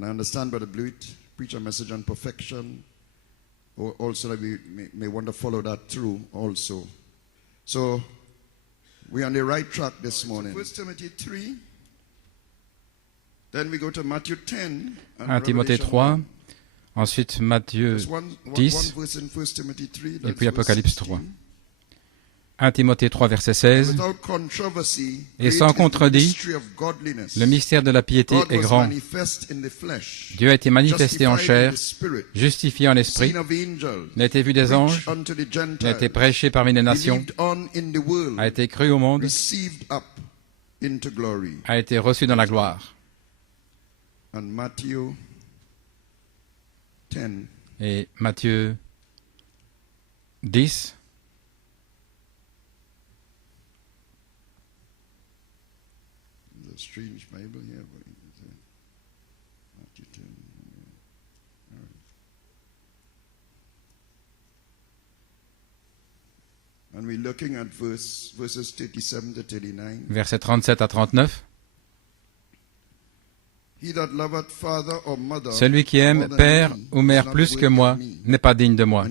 And I understand Brother Blewett preach a message on perfection, also that we may want to follow that through also. So, we're on the right track this morning. 1 Timothy 3. Then we go to Matthew 10. 1 Timothée 3, ensuite Matthieu 10, et puis Apocalypse 3. 1 Timothée 3, verset 16. Et sans contredit, le mystère de la piété est grand. Dieu a été manifesté en chair, justifié en esprit, n'a été vu des anges, n'a été prêché parmi les nations, a été cru au monde, a été reçu dans la gloire. Et Matthieu 10, strange Bible here, but Matthew 10. And we're looking at verses 37 to 39. Versets 37 à 39. Celui qui aime père ou mère plus que moi n'est pas digne de moi.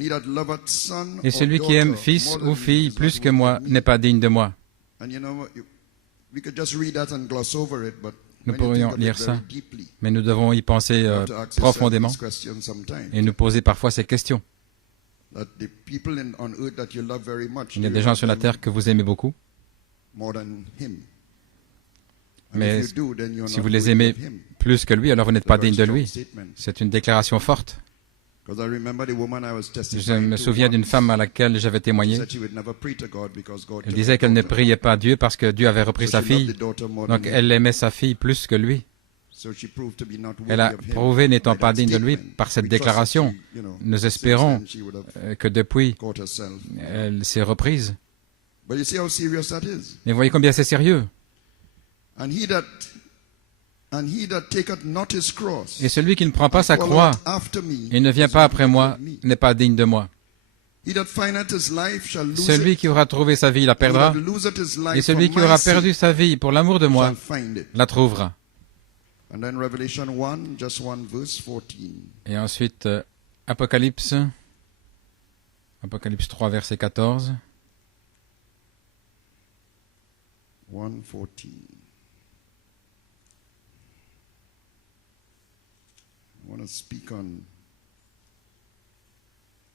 Et celui qui aime fils ou fille plus que moi n'est pas digne de moi. Nous pourrions lire ça, mais nous devons y penser profondément et nous poser parfois ces questions. Il y a des gens sur la terre que vous aimez beaucoup, mais si vous les aimez plus que lui, alors vous n'êtes pas digne de lui. C'est une déclaration forte. Je me souviens d'une femme à laquelle j'avais témoigné. Elle disait qu'elle ne priait pas Dieu parce que Dieu avait repris sa fille. Donc elle aimait sa fille plus que lui. Elle a prouvé n'étant pas digne de lui par cette déclaration. Nous espérons que depuis, elle s'est reprise. Mais voyez combien c'est sérieux. Et celui qui ne prend pas sa croix et ne vient pas après moi n'est pas digne de moi. Celui qui aura trouvé sa vie la perdra, et celui qui aura perdu sa vie pour l'amour de moi la trouvera. Et ensuite, Apocalypse 3, verset 14. 1:14. I want to speak on,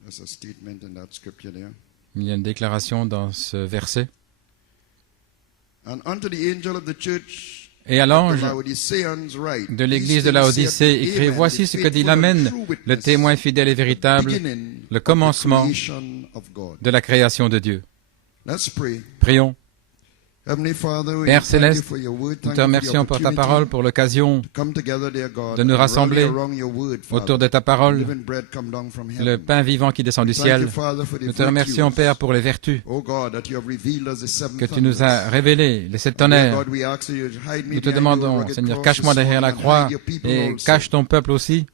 there's a statement in that scripture there. Il y a une déclaration dans ce verset. And unto the angel of the church Et à l'ange write, de l'église de Laodicée, écrit, voici ce que dit l'Amen, le témoin fidèle et véritable, le commencement de la création de Dieu. Prions. Père Céleste, nous te remercions pour ta parole, pour l'occasion de nous rassembler autour de ta parole, le pain vivant qui descend du ciel. Nous te remercions, Père, pour les vertus que tu nous as révélées, les sept tonnerres. Nous te demandons, Seigneur, cache-moi derrière la croix et cache ton peuple aussi,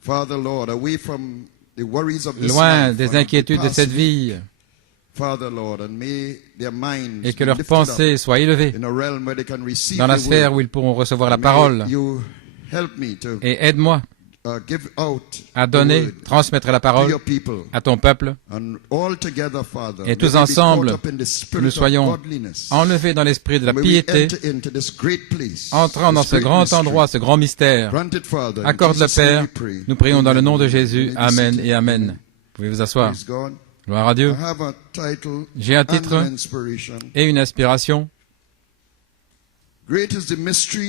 loin des inquiétudes de cette vie, et que leurs pensées soient élevées dans la sphère où ils pourront recevoir la parole. Et aide-moi à donner, transmettre la parole à ton peuple. Et tous ensemble, que nous soyons enlevés dans l'esprit de la piété, entrant dans ce grand endroit, ce grand mystère. Accorde-le, Père. Nous prions dans le nom de Jésus. Amen et Amen. Vous pouvez vous asseoir. Gloire à Dieu. J'ai un titre et une inspiration.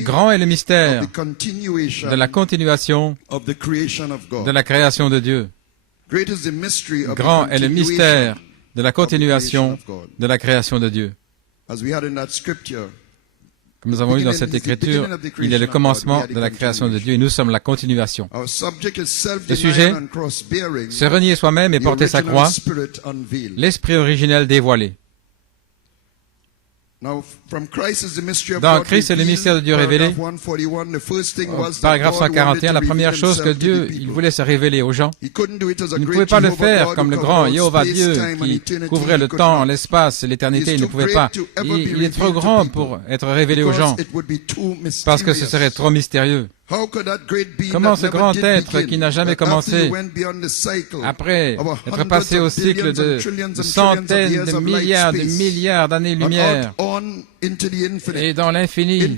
Grand est le mystère de la continuation de la création de Dieu. Grand est le mystère de la continuation de la création de Dieu. Comme nous avons vu dans cette écriture, il est le commencement de la création de Dieu et nous sommes la continuation. Le sujet, se renier soi-même et porter sa croix, l'esprit originel dévoilé. Dans Christ et le mystère de Dieu révélé, paragraphe 141, la première chose que Dieu il voulait se révéler aux gens, il ne pouvait pas le faire comme le grand Jéhovah Dieu qui couvrait le temps, l'espace, l'éternité, il ne pouvait pas. Il est trop grand pour être révélé aux gens parce que ce serait trop mystérieux. Comment ce grand être qui n'a jamais commencé, après être passé au cycle de centaines de milliards d'années-lumière, et dans l'infini,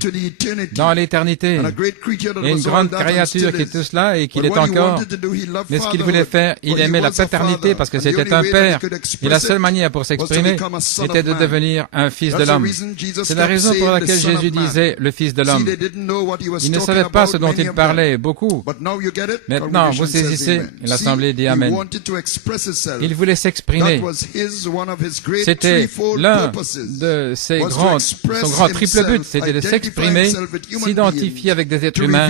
dans l'éternité, et une grande créature qui est tout cela et qu'il est encore, mais ce qu'il voulait faire, il aimait la paternité parce que c'était un père, et la seule manière pour s'exprimer était de devenir un fils de l'homme. C'est la raison pour laquelle Jésus disait le fils de l'homme. Il ne savait pas ce dont il parlait beaucoup. Maintenant, vous saisissez, l'Assemblée dit Amen. Il voulait s'exprimer. C'était l'un de ses son grand triple but, c'était de s'exprimer, s'identifier avec des êtres humains,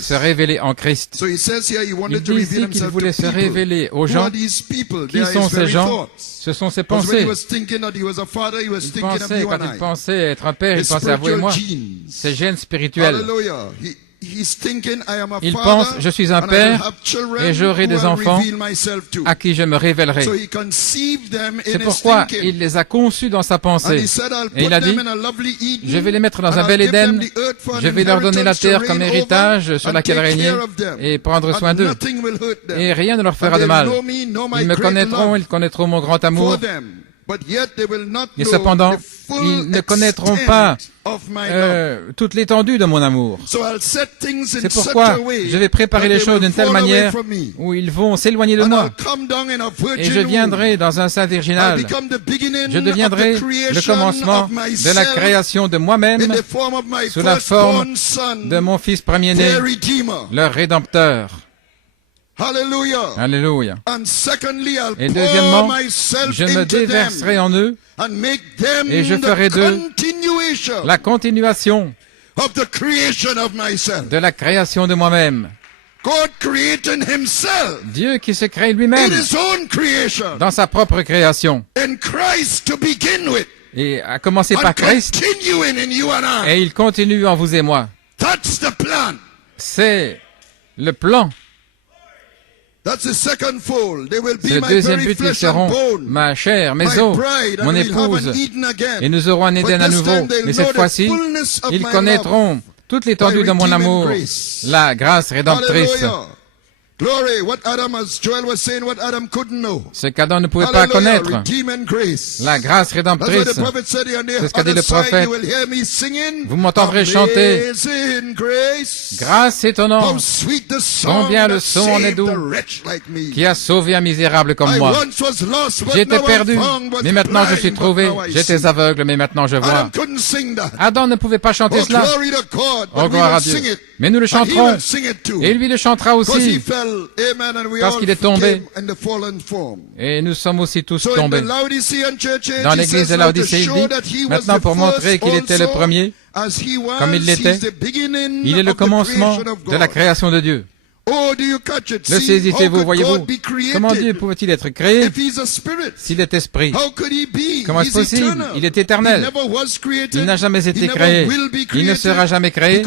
se révéler en Christ. Il dit ici qu'il voulait se révéler aux gens. Qui sont ces gens? Ce sont ses pensées. Il pensait, quand il pensait être un père, il pensait à vous et moi. Ses gènes spirituels. Il pense, je suis un père et j'aurai des enfants à qui je me révélerai. C'est pourquoi il les a conçus dans sa pensée. Et il a dit, je vais les mettre dans un bel Éden, je vais leur donner la terre comme héritage sur laquelle régner et prendre soin d'eux. Et rien ne leur fera de mal. Ils me connaîtront, ils connaîtront mon grand amour. Et cependant, ils ne connaîtront pas toute l'étendue de mon amour. C'est pourquoi je vais préparer les choses d'une telle manière où ils vont s'éloigner de moi. Et je viendrai dans un sein virginal. Je deviendrai le commencement de la création de moi-même sous la forme de mon fils premier-né, le Rédempteur. Alléluia. Et deuxièmement, je me déverserai en eux et je ferai d'eux la continuation de la création de moi-même. Dieu qui se crée lui-même dans sa propre création. Et à commencer par Christ, et il continue en vous et moi. C'est le plan. C'est le deuxième but, ils seront ma chair, mes os, mon épouse, et nous aurons un Éden à nouveau. Mais cette fois-ci, ils connaîtront toute l'étendue de mon amour, la grâce rédemptrice. Ce qu'Adam ne pouvait pas connaître, la grâce rédemptrice. C'est ce qu'a dit le prophète. Vous m'entendrez chanter grâce étonnante. Combien le son en est doux, qui a sauvé un misérable comme moi. J'étais perdu, mais maintenant je suis trouvé. J'étais aveugle, mais maintenant je vois. Adam ne pouvait pas chanter cela. Oh, gloire à Dieu. Mais nous le chanterons. Et lui le chantera aussi. Parce qu'il est tombé. Et nous sommes aussi tous tombés. Dans l'église de Laodicée, il dit, maintenant pour montrer qu'il était le premier, comme il l'était, il est le commencement de la création de Dieu. Le saisissez-vous, voyez-vous? Comment Dieu pouvait-il être créé s'il est esprit? Comment est-ce possible? Il est éternel. Il n'a jamais été créé. Il ne sera jamais créé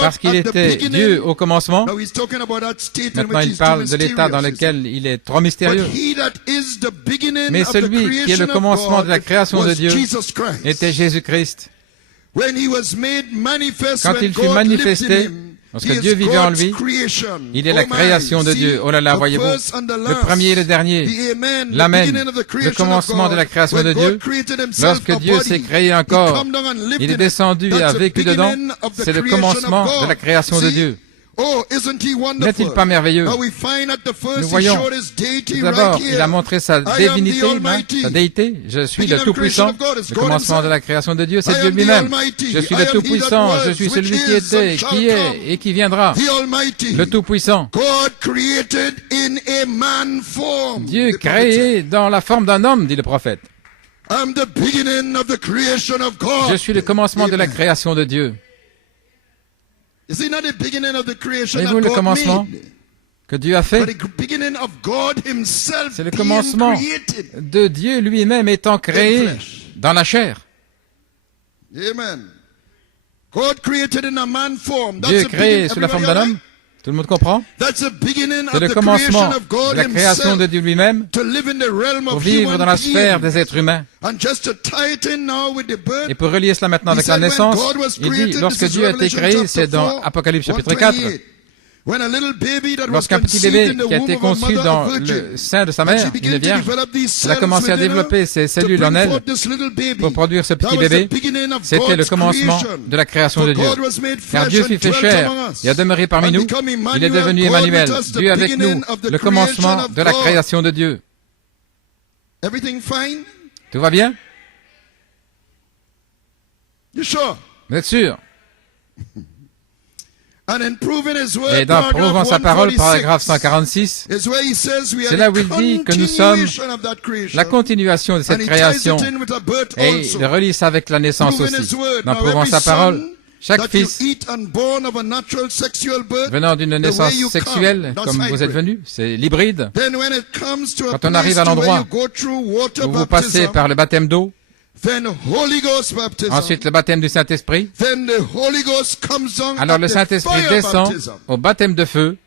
parce qu'il était Dieu au commencement. Maintenant, il parle de l'état dans lequel il est trop mystérieux. Mais celui qui est le commencement de la création de Dieu était Jésus-Christ. Quand il fut manifesté, parce que Dieu vivait en lui, il est la création de Dieu. Oh là là, voyez-vous, le premier et le dernier, l'Amen, le commencement de la création de Dieu. Lorsque Dieu s'est créé un corps, il est descendu et a vécu dedans. C'est le commencement de la création de Dieu. N'est-il pas merveilleux? Nous voyons, tout d'abord, il a montré sa divinité, sa déité. Je suis le Tout-Puissant. Le commencement de la création de Dieu, c'est Dieu lui-même. Je suis le Tout-Puissant. Je suis celui qui était, qui est et qui viendra. Le Tout-Puissant. Dieu créé dans la forme d'un homme, dit le prophète. Je suis le commencement de la création de Dieu. Voyez-vous le commencement que Dieu a fait? C'est le commencement de Dieu lui-même étant créé dans la chair. Dieu créé sous la forme d'un homme. Tout le monde comprend? C'est le commencement de la création de Dieu lui-même pour vivre dans la sphère des êtres humains. Et pour relier cela maintenant avec la naissance, il dit, lorsque Dieu a été créé, c'est dans Apocalypse chapitre 4, lorsqu'un petit bébé qui a été conçu dans le sein de sa mère, une vierge, elle a commencé à développer ses cellules en elle pour produire ce petit bébé. C'était le commencement de la création de Dieu. Car Dieu fut fait chair et a demeuré parmi nous. Il est devenu Emmanuel, Dieu avec nous, le commencement de la création de Dieu. Tout va bien? Vous êtes sûr? Et dans Prouvant sa parole, paragraphe 146, c'est là où il dit que nous sommes la continuation de cette création. Et il relie ça avec la naissance aussi. Dans Prouvant sa parole, chaque fils venant d'une naissance sexuelle, comme vous êtes venus, c'est l'hybride. Quand on arrive à l'endroit où vous passez par le baptême d'eau, ensuite le baptême du Saint-Esprit, alors le Saint-Esprit descend au baptême de feu.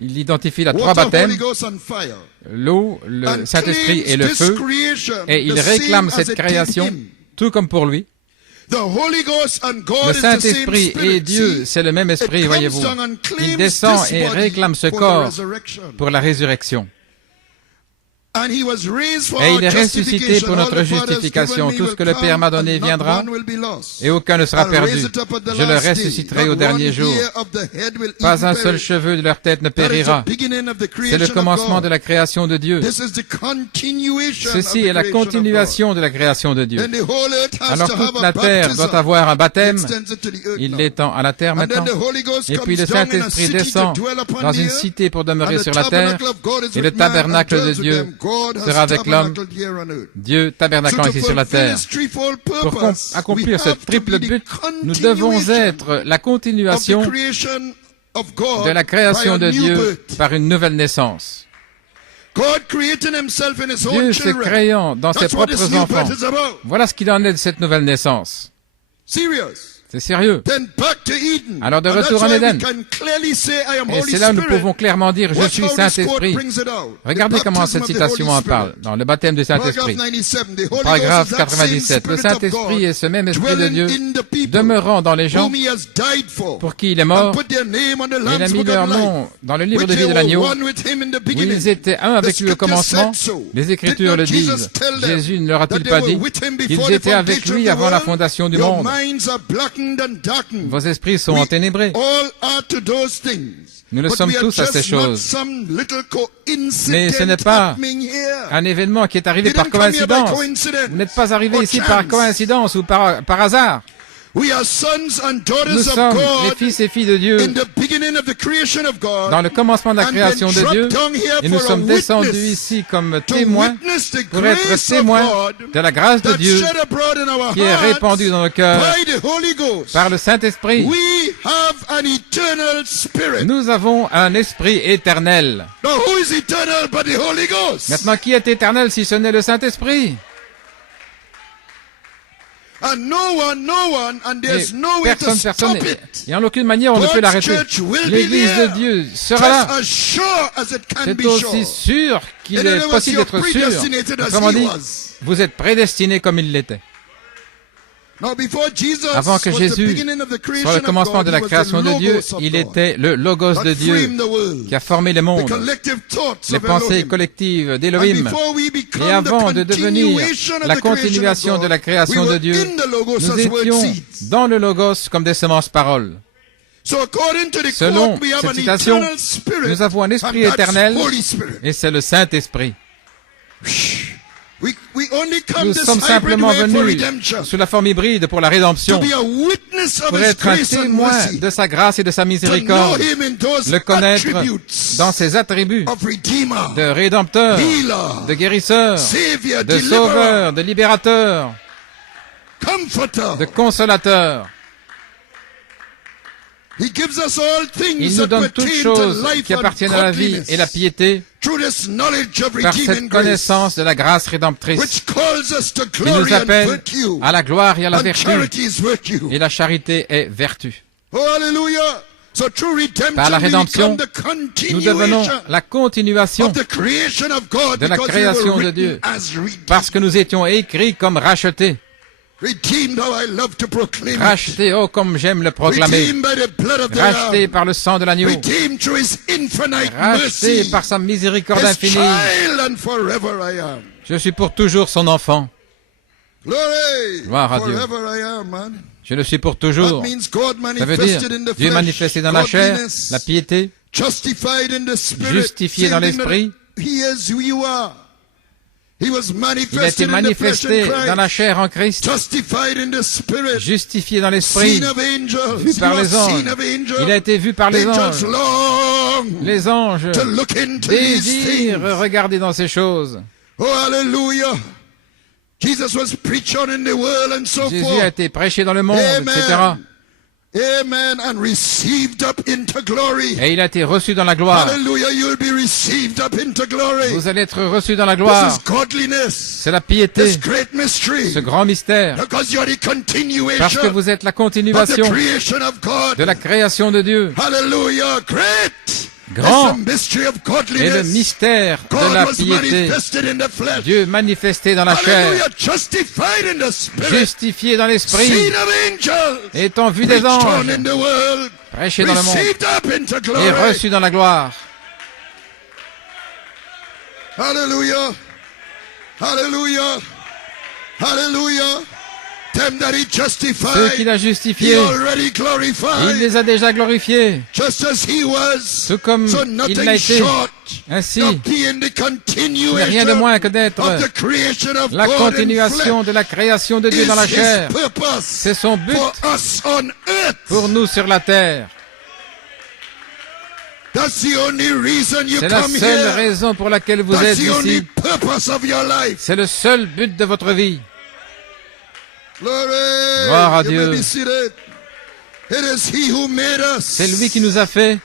Il identifie là 3 baptêmes, l'eau, le Saint-Esprit et le feu, et il réclame cette création tout comme pour lui. Le Saint-Esprit et Dieu, c'est le même esprit, voyez-vous. Il descend et réclame ce corps pour la résurrection. Et il est ressuscité pour notre justification. Tout ce que le Père m'a donné viendra, et aucun ne sera perdu. Je le ressusciterai au dernier jour. Pas un seul cheveu de leur tête ne périra. C'est le commencement de la création de Dieu. Ceci est la continuation de la création de Dieu. Alors toute la terre doit avoir un baptême. Il l'étend à la terre maintenant. Et puis le Saint-Esprit descend dans une cité pour demeurer sur la terre. Et le tabernacle de Dieu sera avec l'homme, Dieu tabernaclant ici sur la terre. Pour accomplir ce triple but, nous devons être la continuation de la création de Dieu par une nouvelle naissance. Dieu se créant dans ses propres enfants. Voilà ce qu'il en est de cette nouvelle naissance. C'est sérieux. Alors de retour en Éden. Et c'est là où nous pouvons clairement dire, je suis Saint-Esprit. Regardez comment cette citation en parle, dans le baptême du Saint-Esprit. Paragraphe 97. Le Saint-Esprit est ce même Esprit de Dieu, demeurant dans les gens, pour qui il est mort. Il a mis leur nom dans le livre de vie de l'agneau, où ils étaient un avec lui au commencement. Les Écritures le disent. Jésus ne leur a-t-il pas dit qu'ils étaient avec lui avant la fondation du monde? Vos esprits sont enténébrés. Nous le sommes tous à ces choses. Mais ce n'est pas un événement qui est arrivé par coïncidence. Vous n'êtes pas arrivé ici par coïncidence ou par hasard. Nous sommes les fils et filles de Dieu dans le commencement de la création de Dieu, et nous sommes descendus ici comme témoins pour être témoins de la grâce de Dieu qui est répandue dans nos cœurs par le Saint-Esprit. Nous avons un esprit éternel. Maintenant, qui est éternel si ce n'est le Saint-Esprit? Personne. Et en aucune manière on ne peut l'arrêter. L'Église de Dieu sera là. C'est aussi sûr qu'il est possible d'être sûr. Autrement dit, vous êtes prédestinés comme il l'était. Avant que Jésus soit le commencement de la création de Dieu, il était le Logos de Dieu qui a formé le monde, les pensées collectives d'Élohim. Et avant de devenir la continuation de la création de Dieu, nous étions dans le Logos comme des semences paroles. Selon cette citation, nous avons un esprit éternel et c'est le Saint-Esprit. Nous sommes simplement venus sous la forme hybride pour la rédemption, pour être un témoin de sa grâce et de sa miséricorde, le connaître dans ses attributs de rédempteur, de guérisseur, de sauveur, de libérateur, de consolateur. Il nous donne toutes choses qui appartiennent à la vie et la piété par cette connaissance de la grâce rédemptrice. Il nous appelle à la gloire et à la vertu. Et la charité est vertu. Par la rédemption, nous devenons la continuation de la création de Dieu, parce que nous étions écrits comme rachetés. Rachetés, oh comme j'aime le proclamer, rachetés par le sang de l'agneau, rachetés par sa miséricorde infinie. Je suis pour toujours son enfant. Gloire à Dieu. Je le suis pour toujours. Ça veut dire Dieu manifesté dans la chair, la piété, justifié dans l'esprit. Il a été manifesté dans la chair en Christ, justifié dans l'esprit, vu par les anges. Il a été vu par les anges. Les anges désirent regarder dans ces choses. Oh, hallelujah. Jésus a été prêché dans le monde, etc. Amen. And received up into glory. Et il a été reçu dans la gloire. Hallelujah, you'll be received up into glory. Vous allez être reçus dans la gloire. This is godliness. C'est la piété, This great mystery. Ce grand mystère. Because you are the continuation parce que vous êtes la continuation of the creation of God. De la création de Dieu. Hallelujah, great. Grand est le mystère de la piété. Dieu manifesté dans la chair, justifié dans l'esprit, étant vu des anges, prêché dans le monde et reçu dans la gloire. Alléluia, alléluia, alléluia. Ceux qu'il a justifiés, il les a déjà glorifiés, tout comme il l'a été. Ainsi, il n'est rien de moins que d'être la continuation de la création de Dieu dans la chair. C'est son but pour nous sur la terre. C'est la seule raison pour laquelle vous êtes ici. C'est le seul but de votre vie. Gloire à Dieu. C'est lui qui nous a fait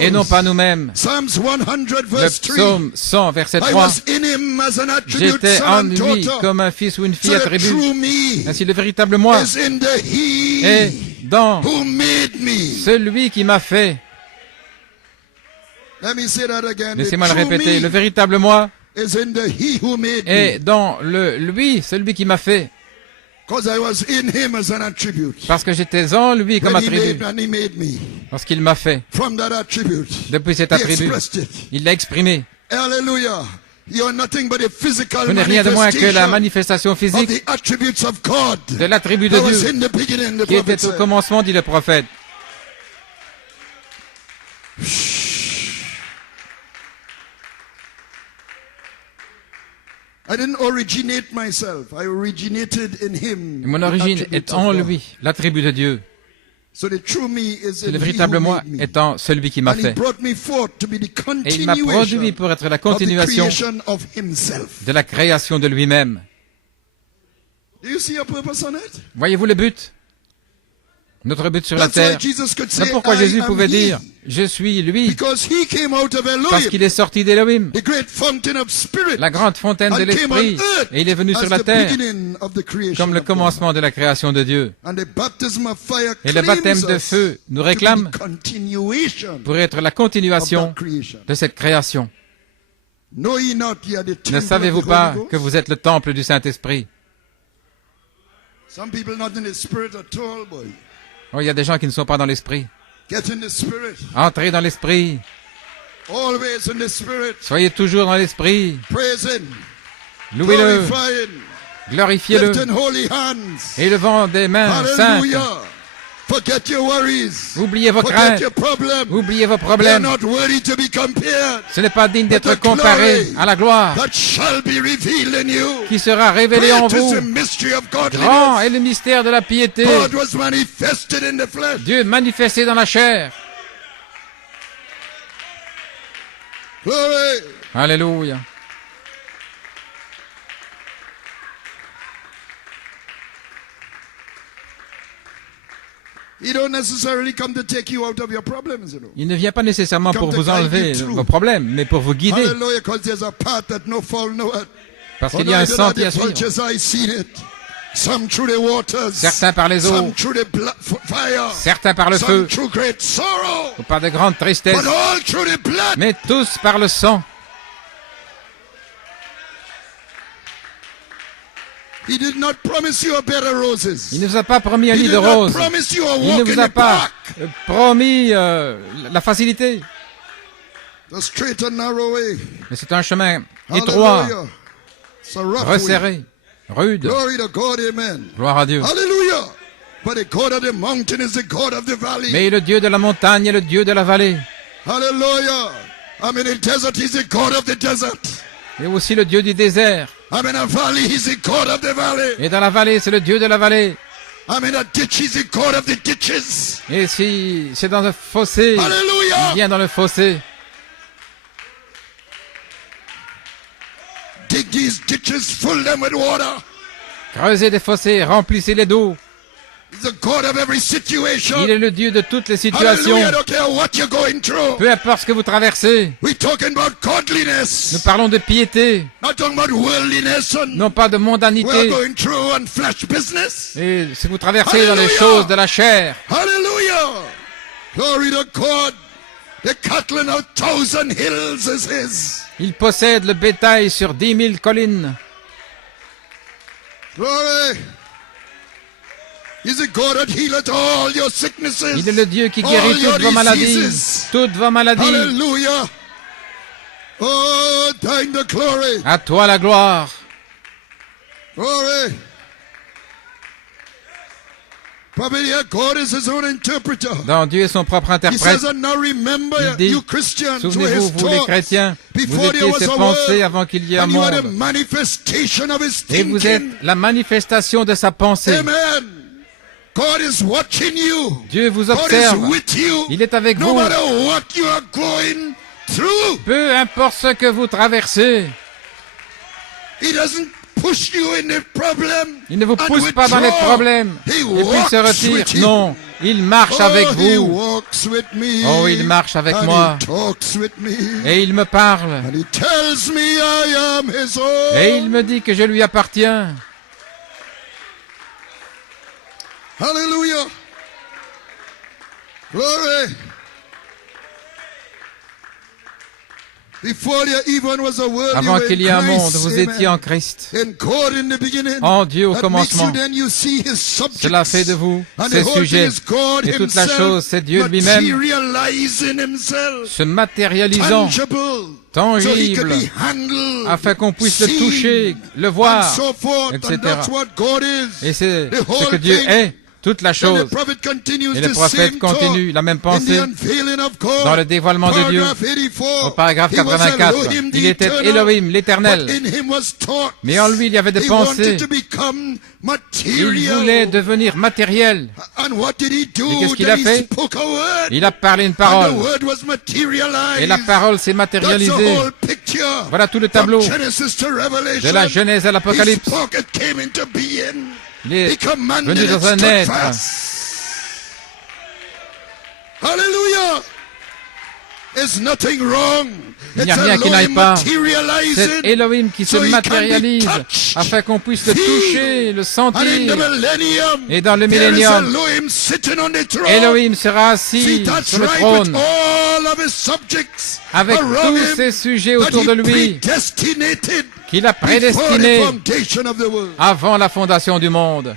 et non pas nous-mêmes. Le psaume 100, verset 3. J'étais en lui comme un fils ou une fille attribue. Ainsi le véritable moi est dans celui qui m'a fait. Laissez-moi le répéter. Le véritable moi est dans le lui, celui qui m'a fait. Parce que j'étais en lui comme attribut. Lorsqu'il m'a fait. Depuis cet attribut, il l'a exprimé. Vous n'êtes rien de moins que la manifestation physique de l'attribut de Dieu qui était au commencement, dit le prophète. Mon origine est en lui, l'attribut de Dieu. Le véritable moi étant celui qui m'a fait. Et il m'a produit pour être la continuation de la création de lui-même. Voyez-vous le but? Notre but sur la terre. C'est pourquoi Jésus pouvait dire, je suis lui, parce qu'il est sorti d'Élohim, la grande fontaine de l'esprit, et il est venu sur la terre comme le commencement de la création de Dieu. Et le baptême de feu nous réclame pour être la continuation de cette création. Ne savez-vous pas que vous êtes le temple du Saint-Esprit? Oh, il y a des gens qui ne sont pas dans l'esprit. Entrez dans l'esprit. Soyez toujours dans l'esprit. Louez-le. Glorifiez-le. Élevant des mains saintes. Oubliez vos craintes. Oubliez vos problèmes. Ce n'est pas digne d'être comparé à la gloire qui sera révélée en vous. Grand est le mystère de la piété. Dieu manifesté dans la chair. Alléluia. Il ne vient pas nécessairement pour vous enlever vos problèmes, mais pour vous guider. Parce qu'il y a un sentier à suivre. certains par les eaux, certains par le feu, ou par de grandes tristesses, mais tous par le sang. Il ne vous a pas promis un lit de roses. Il ne vous a pas promis la facilité. Mais c'est un chemin étroit, resserré, rude. Gloire à Dieu. Mais le Dieu de la montagne est le Dieu de la vallée. Et aussi le Dieu du désert. Et dans la vallée, c'est le Dieu de la vallée. Et si c'est dans un fossé, il vient dans le fossé. Creusez des fossés, remplissez-les d'eau. Il est le Dieu de toutes les situations. Peu importe ce que vous traversez. Nous parlons de piété, non pas de mondanité. Et si vous traversez dans les choses de la chair, il possède le bétail sur 10 000 collines. Il est le Dieu qui guérit toutes vos maladies. Toutes vos maladies. À toi la gloire. Non, Dieu est son propre interprète. Il dit, souvenez-vous, vous les chrétiens, vous étiez ses pensées avant qu'il y ait un monde. Et vous êtes la manifestation de sa pensée. Dieu vous observe. Il est avec vous. Peu importe ce que vous traversez. Il ne vous pousse pas dans les problèmes et puis il se retire. Non, il marche avec vous. Oh, il marche avec moi. Et il me parle. Et il me dit que je lui appartiens. Hallelujah. Glory. Avant qu'il y ait un monde, vous étiez en Christ, en Dieu au commencement. Cela fait de vous ses sujets. Et toute la chose, c'est Dieu lui-même se matérialisant, tangible, afin qu'on puisse le toucher, le voir, etc. Et c'est ce que Dieu est. Toute la chose. Et le prophète continue la même pensée dans le dévoilement de Dieu. Au paragraphe 84, il était Elohim, l'Éternel. Mais en lui, il y avait des pensées. Il voulait devenir matériel. Et qu'est-ce qu'il a fait? Il a parlé une parole. Et la parole s'est matérialisée. Voilà tout le tableau. De la Genèse à l'Apocalypse. Il est venu dans un être. Alléluia. Il n'y a rien qui n'aille pas. C'est Elohim qui se matérialise afin qu'on puisse le toucher, le sentir. Et dans le millénium, Elohim sera assis sur le trône avec tous ses sujets autour de lui qu'il a prédestinés avant la fondation du monde.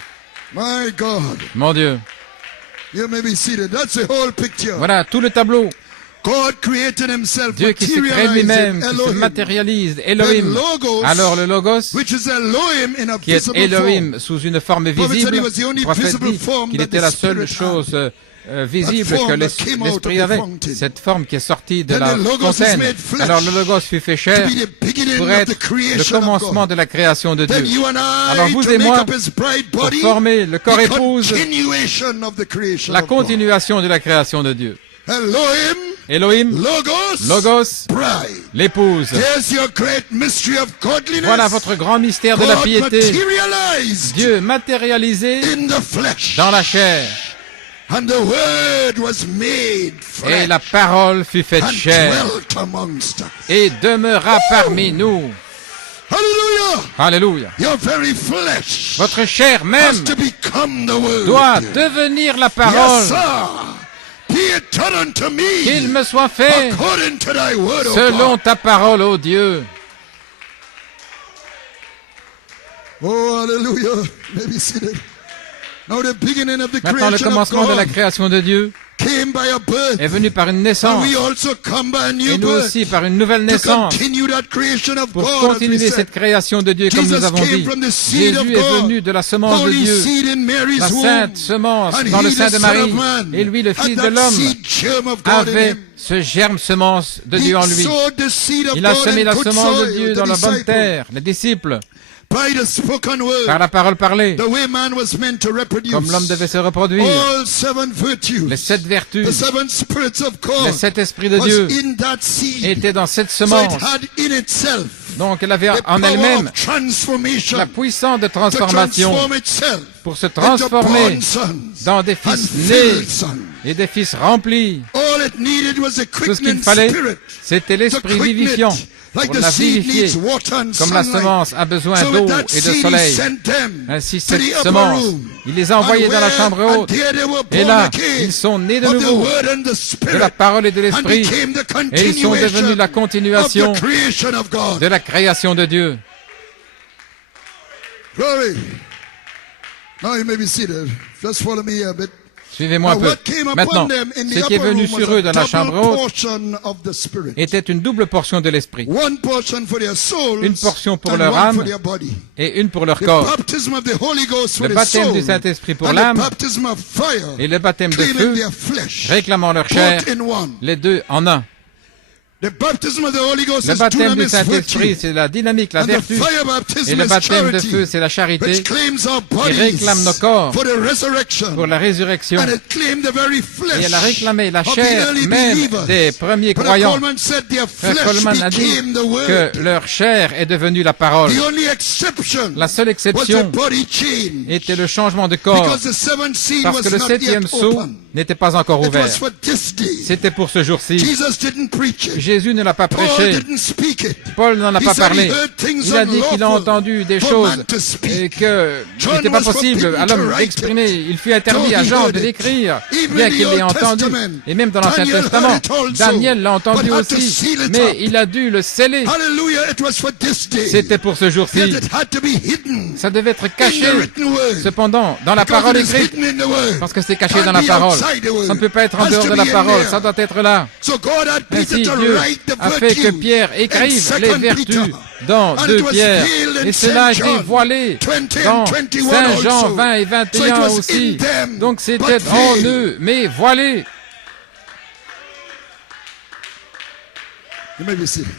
Mon Dieu. Voilà tout le tableau. Dieu qui se crée lui-même, qui se matérialise, Elohim. Alors le Logos, qui est Elohim sous une forme visible, le prophète dit qu'il était la seule chose visible que l'Esprit avait, cette forme qui est sortie de la fontaine. Alors le Logos fut fait chair pour être le commencement de la création de Dieu. Alors vous et moi, pour former le corps épouse, la continuation de la création de Dieu. Elohim, Logos, l'épouse. Voilà votre grand mystère de la piété. Dieu matérialisé dans la chair. Et la parole fut faite chair et demeura parmi nous. Alléluia. Your very flesh Votre chair même has to become the word. doit devenir la parole. Yes, sir. Be it done unto me Qu'il me soit fait according to thy word, O selon God. ta parole, ô Dieu. Oh, hallelujah. Maybe seated. Now the beginning of the Maintenant, le creation of commencement de la God création de Dieu came by a birth. est venu par une naissance, And we also come by a new et nous birth aussi par une nouvelle to naissance, continue that creation of pour God, as we continuer said. cette création de Dieu, comme nous Jesus avons came dit. from the seed of Jésus est God, venu de la semence de holy Dieu, seed in Mary's la womb, sainte semence and dans le he, sein the de Son Marie, of Man, et lui, le had Fils de that l'homme, seed germ of God in avait him. ce germe semence de Dieu en He lui. sowed the seed of Il a God semé in la good semence de soil, Dieu the dans la bonne disciple, terre, les disciples, by the spoken word, par la parole parlée, the way man was meant to reproduce. comme l'homme devait se reproduire. All seven virtues, Les 7 the vertus, seven spirits of God, les 7 esprits de was Dieu in that seed. étaient dans cette So semence. it had in itself Donc elle avait the en power elle-même of transformation, la puissance de to transformation transform itself pour se into transformer born sons dans des and fils filled nés sons. et des fils remplis. All it needed was a Tout ce qu'il quickening fallait, spirit c'était to l'esprit quicken vivifiant it, like pour the la seed vivifier, needs water and comme la sunlight. semence a besoin So d'eau with that et de seed he soleil. sent them Ainsi, to cette the upper semence, room. il les a envoyés And dans la where- chambre and haute. there they were Et born là, again ils sont nés de of the nouveau word and the de spirit, la parole et de and l'esprit. became the Et ils sont devenus continuation la continuation of the creation of God. de la création de Dieu. Glory. Now you may be seated. Just follow me a bit. Suivez-moi un Now, peu. what came upon Maintenant, them in the ce qui est upper venu room sur was eux a dans la chambre double haute portion of the spirit. était une double portion de l'esprit, One portion for their souls une portion pour and leur one âme for their body. et une pour leur The corps. baptism of the Holy Ghost for Le the baptême soul du Saint-Esprit pour and l'âme the baptism of fire et le baptême de claiming feu, their flesh, réclamant leur chair, both in one. les deux en un. The baptism of the Holy Ghost Le is baptême du dunamis Saint-Esprit, virtue, c'est la dynamique, la and the vertu. fire baptism Et le is baptême de charity, feu, c'est la charité which claims our qui bodies réclame nos corps for the resurrection. pour la résurrection. And it claimed the very flesh Et elle a réclamé la of the chair early même believers. des premiers Brother croyants. Coleman said their Frère flesh Coleman a dit became the word. que leur chair est devenue la parole. The only exception La seule was the exception body change. était le changement de corps, Because the seventh seal parce was que le not 7e yet sceau open. n'était pas encore It ouvert. was for this day. C'était pour ce jour-ci. Jesus didn't preach it. Jésus ne l'a pas Paul prêché. didn't speak it. Paul n'en a He pas said he parlé. heard things Il a dit qu'il a unlawful entendu des for choses man to speak. et que John n'était pas was possible forbidden à to l'homme write d'exprimer. it. Il fut interdit Though à he Jean heard de it. l'écrire, Even bien in the qu'il l'ait Old entendu. Testament, Et même dans l'Ancien Daniel heard Testament, it also, Daniel l'a entendu but had to aussi. seal it Mais up. il a dû le sceller. Hallelujah, it was for this day. C'était pour ce jour-ci. Yet it had to be hidden Ça devait être in caché. the written word. Cependant, dans la Because parole it is écrite, hidden in the word. parce que c'est caché Can't dans la be parole. outside the word. Ça ne peut pas être en Has dehors to de be la in parole. there. Ça doit être là. So God had Peter Ainsi, to Dieu write the a fait que virtues Pierre in écrive les 2 vertus Peter. dans And 2 it was Pierre. veiled in Et cela a Saint été John voilé 20 and dans 21 Saint Jean also. 20 et So it 21 was aussi. in them, Donc c'était but en veiled. eux, mais voilé. You may be seated.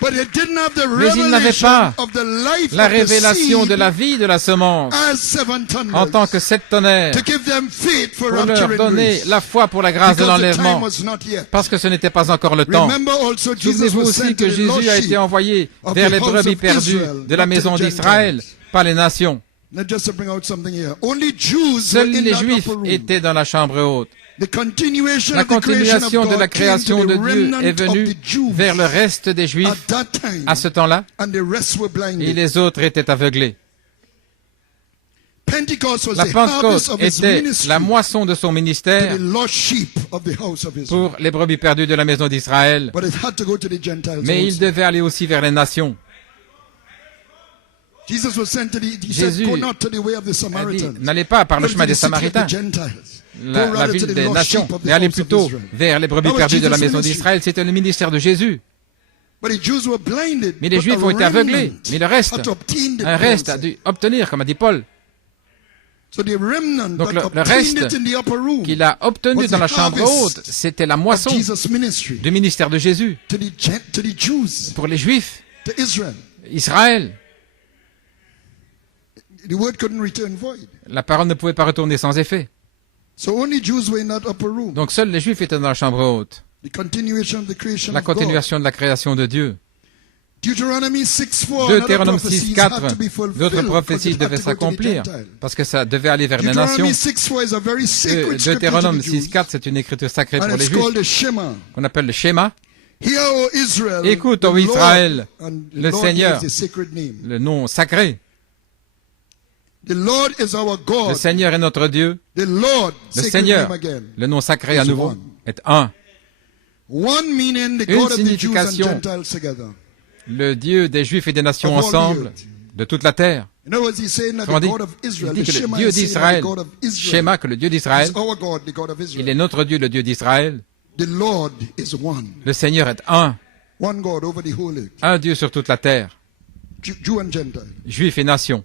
But it didn't have the Mais il n'avait revelation pas of the life la of the révélation seed de la vie de la semence as seven thunders, en tant que 7 tonnerres to give them faith for pour leur rapture and donner grace. la foi pour la grâce de Because the time l'enlèvement. was not yet. Parce que ce n'était pas encore le temps. Remember also Jesus Souvenez-vous was aussi sent to que the Jésus lost a été sheep envoyé of vers the les house brebis of perdues Israel, de la not to maison the d'Israël, Gentiles. pas les nations. Now just to bring out something here. Only Jews were Seuls in les that Juifs upper room. étaient dans la chambre haute. The continuation La of the creation of continuation de la God came création to de the Dieu remnant est of venue the Jews vers le reste des at Juifs that time, à ce temps-là, and the rest were et blinded. les autres étaient aveuglés. Pentecost was La the harvest Pentecôte of his était ministry la moisson de son to ministère the lost sheep of the house of Israel. pour les brebis perdues de la maison d'Israël, But it had to go to the Gentiles mais il also. devait aller aussi vers les nations. Jesus was sent to the, he said, Jésus go not to the way of the Il a dit, Samaritans. n'allez pas par le Go to chemin the des city of the Samaritains, Gentiles. la Go rather ville to the des lost nations, sheep of the mais allez house of plutôt Israel. vers les brebis That was perdues de la Jesus' maison ministry. d'Israël. C'était le ministère de Jésus. But the Jews were blinded, Mais les but Juifs a ont été aveuglés. remnant Mais le reste, had to obtain it, un reste Paul a said. dû obtenir, comme a dit Paul, So the remnant Donc that le obtained reste it in the upper room qu'il a obtenu was dans la the chambre harvest haute. C'était la of moisson Jesus' ministry du ministère de Jésus to the Jews, pour les Juifs, to Israel. Israël. The word couldn't return void. La parole ne pouvait pas retourner sans effet. So only Jews were in that upper room. Donc seuls les Juifs étaient dans la chambre haute. The continuation of the creation La of God. continuation de la création de Dieu. Deuteronomy 6:4. Deutéronome 6.4, d'autres prophéties devaient s'accomplir parce que ça devait aller vers les nations. Deuteronomy 6:4 is a very sacred scripture to Deutéronome the Jews. 6.4, c'est une écriture sacrée And pour les it's called Juifs the Shema. qu'on appelle le schéma. Écoute, ô Israël, le Seigneur, le nom sacré. Le Seigneur est notre Dieu. Le Seigneur, le nom sacré à nouveau, est un. Une signification, le Dieu des Juifs et des nations ensemble, de toute la terre. Autrement dit, il dit que le Dieu d'Israël, Shema, que le Dieu d'Israël, il est notre Dieu, le Dieu d'Israël. Le Seigneur est un. Un Dieu sur toute la terre. Juifs et nations.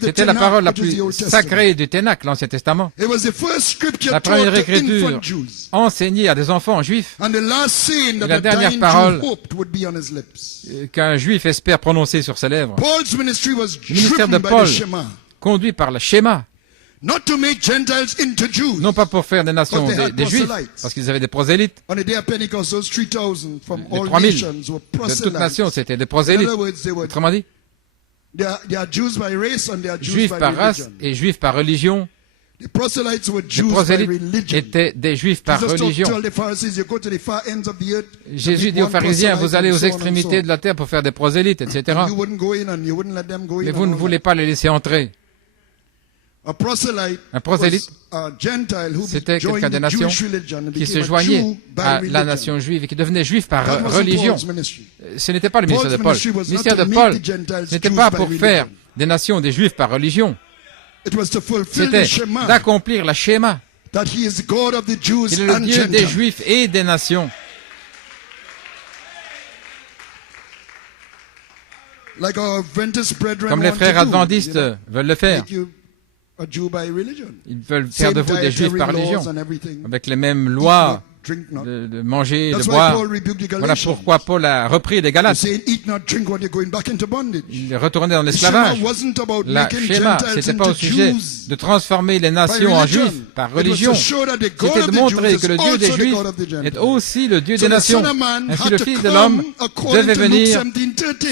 C'était la parole la plus sacrée du Ténac, l'Ancien Testament. La première écriture enseignée à des enfants juifs. Et la dernière parole qu'un juif espère prononcer sur ses lèvres. Le ministère de Paul, conduit par le schéma. Non pas pour faire des nations des juifs, parce qu'ils avaient des prosélytes. Les 3000 de toute nation, c'était des prosélytes. Autrement dit, juifs par race et juifs par religion. Les prosélytes étaient des juifs par religion. Jésus dit aux pharisiens, vous allez aux extrémités de la terre pour faire des prosélytes, etc. Mais vous ne voulez pas les laisser entrer. Un prosélyte, c'était quelqu'un des nations qui se joignait à la nation juive et qui devenait juif par religion. Ce n'était pas le ministère de Paul. Le ministère de Paul n'était pas pour faire des nations des juifs par religion. C'était d'accomplir la schéma. Il est le Dieu des juifs et des nations. Comme les frères adventistes veulent le faire. Ils veulent faire de vous des juifs par religion, avec les mêmes lois de manger, de boire. Voilà pourquoi Paul a repris les Galates. Il est retourné dans l'esclavage. La schéma, c'était pas au sujet de transformer les nations en juifs par religion. C'était de montrer que le Dieu des Juifs est aussi le Dieu des nations. Ainsi, le Fils de l'homme devait venir,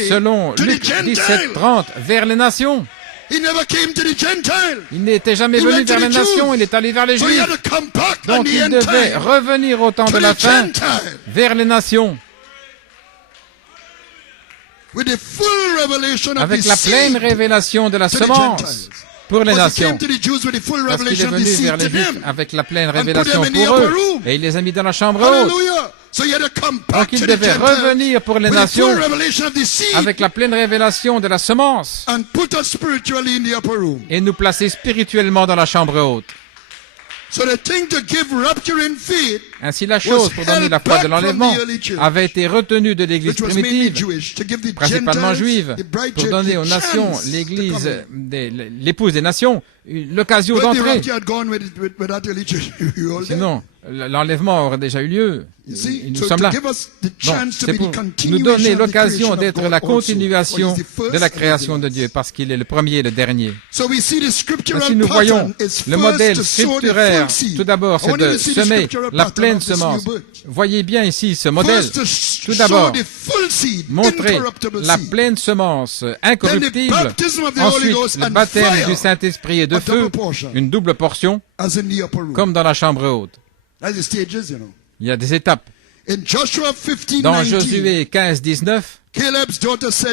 selon Luc 17:30, vers les nations. Il n'était jamais venu vers les nations, il est allé vers les Juifs. Donc il devait revenir au temps de la fin, vers les nations. Avec la pleine révélation de la semence pour les nations. Parce qu'il est venu vers les Juifs avec la pleine révélation pour eux. Et il les a mis dans la chambre haute. Donc il devait revenir pour les nations avec la pleine révélation de la semence et nous placer spirituellement dans la chambre haute. Ainsi, la chose pour donner la foi de l'enlèvement avait été retenue de l'Église primitive, principalement juive, pour donner aux nations, l'Église, l'épouse des nations, l'occasion d'entrer. Sinon, l'enlèvement aurait déjà eu lieu. Et nous sommes là. Donc, c'est pour nous donner l'occasion d'être la continuation de la création de Dieu, parce qu'il est le premier et le dernier. Ainsi, nous voyons le modèle scripturaire. Tout d'abord, c'est de semer la pleine semence. Voyez bien ici ce modèle. Tout d'abord, montrer la pleine semence incorruptible. Ensuite, le baptême du Saint-Esprit et de feu, une double portion, comme dans la chambre haute. Il y a des étapes. Dans Josué 15:19,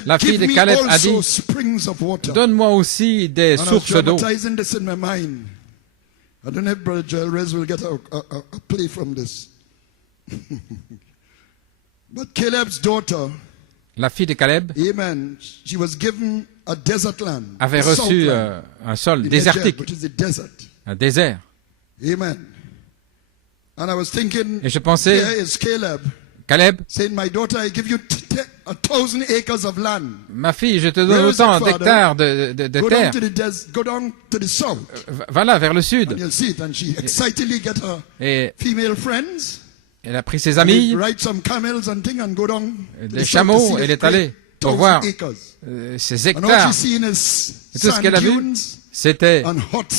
la fille de Caleb a dit, « Donne-moi aussi des sources d'eau. » La fille de Caleb avait reçu un sol désertique, un désert. Et je pensais, Caleb, ma fille, je te donne autant d'hectares de terre. Va vers le sud. Et elle a pris ses amis, des chameaux, et elle est allée pour voir ces hectares. Et tout ce qu'elle a vu, c'était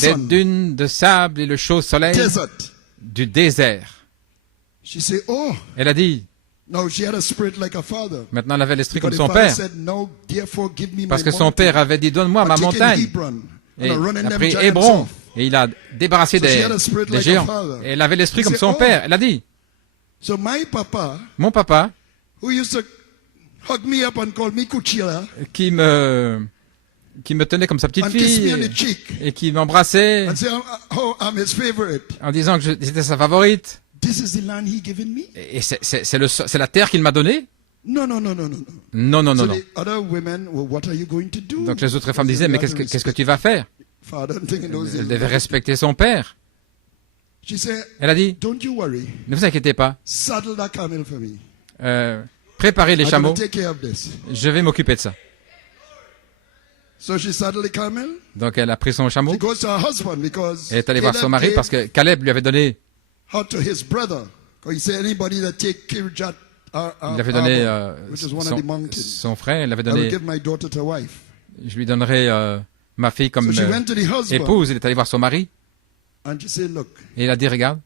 des dunes de sable et le chaud soleil du désert. Elle a dit, maintenant elle avait l'esprit comme son père, parce que son père avait dit, donne-moi ma montagne. Et il a pris Hébron, et il a débarrassé des géants. Et elle avait l'esprit comme son père. Elle a dit, So my papa, Mon papa, who used to hug me up and call me Kuchila, qui me tenait comme sa petite and kiss me fille on the cheek, et qui m'embrassait and say, "Oh, I'm his favorite." en disant que j'étais sa favorite. This is the land he given me. Et c'est la terre qu'il m'a donnée. No. Non. So the other women, well, what are you going to do? Donc les autres femmes disaient, mais qu'est-ce que tu vas faire? Father, I'm thinking those Elle days. devait respecter son père. She said, Elle a dit, "Don't you worry. ne vous inquiétez pas, Saddle that camel for me. préparez les I'm chameaux, going to take care of this." je vais m'occuper de ça. So she saddled the camel. Donc elle a pris son chameau, She goes to her husband because elle est allée voir son Caleb mari gave parce que Caleb lui avait donné, her to his brother. Because he said anybody that take Kirjat il avait donné which is one of the mountains, son frère, il avait I will donné, give my daughter to wife. je lui donnerai ma fille comme So she went to the husband épouse. Il est allé voir son mari and she said, "Look, et il a dit, regarde,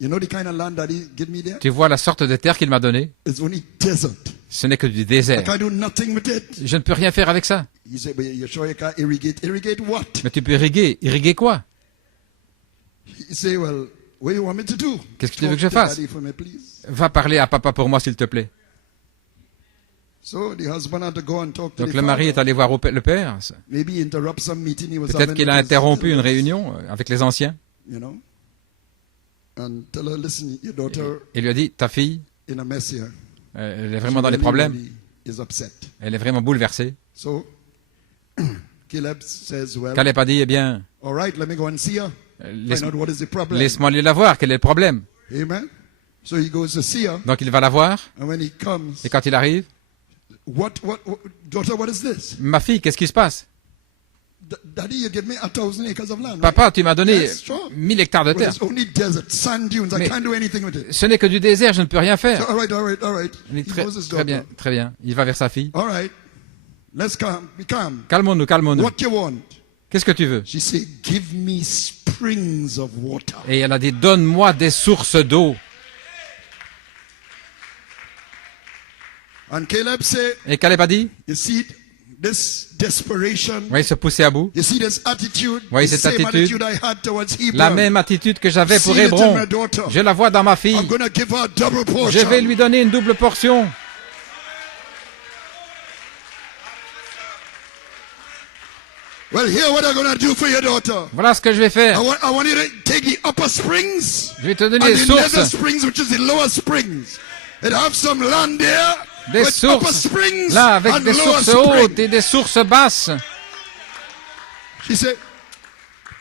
you know the kind of land that he give me there? tu vois la sorte de terre qu'il m'a donnée, It's only desert. ce n'est que du I désert. can't do nothing with it." Je ne peux rien faire avec ça. He said, "But you're sure you can't irrigate? Irrigate what?" Mais tu peux irriguer. Irriguer quoi? He said, "Well, what do you want me to do? Qu'est-ce que tu veux Talk que je to fasse? Daddy for me, please." Va parler à papa pour moi, s'il te plaît. So the husband had to go and talk to Donc the le mari est father. allé voir le père. Maybe interrupt some meeting he was Peut-être having qu'il a with his interrompu une elders, réunion avec les anciens you know, and tell her, "Listen, your daughter et lui a dit, ta fille, in a mess here. elle est vraiment dans les She problèmes. really is upset." Elle est vraiment bouleversée. So Caleb says, "Well, Caleb a dit, eh bien, all right, let me go and see her. laisse- Find out what is the problem." laisse-moi aller la voir, quel est le problème? Amen. So he goes to see her, Donc il va la voir, and when he comes, et quand il arrive, what, daughter, what is this? ma fille, qu'est-ce qui se passe? Daddy, you give me 1,000 acres of land. Papa, tu m'as donné Yes, sure. 1000 hectares de But terre. it's only desert, sand dunes. I Mais- can't do anything with it. Ce n'est que du désert, je ne peux rien So, faire. all right. Il He dit, très, goes his très daughter. bien, très bien. Il va vers sa fille. All right, let's be calm. Calmons-nous, calmons-nous. What you want? Qu'est-ce que tu veux? She said, "Give me springs of water." Et elle a dit, donne-moi des sources d'eau. And Caleb said, Et Caleb a dit, "You see this desperation? oui, se pousser à bout. You see this attitude? Voyez The cette same attitude? I had towards Hebron. La même attitude que j'avais pour See it in Hébron. my daughter. Je la vois dans ma fille. I'm going to give her a double Je portion. vais lui donner une double portion. Well, here what I'm going to do for your daughter. Voilà ce que je vais faire. I want you to take the upper springs Je vais te and donner des the nether sources. springs, which is the lower springs. And have some land there Des with upper sources. springs Là, avec and des lower sources hautes springs. et des sources basses. She said,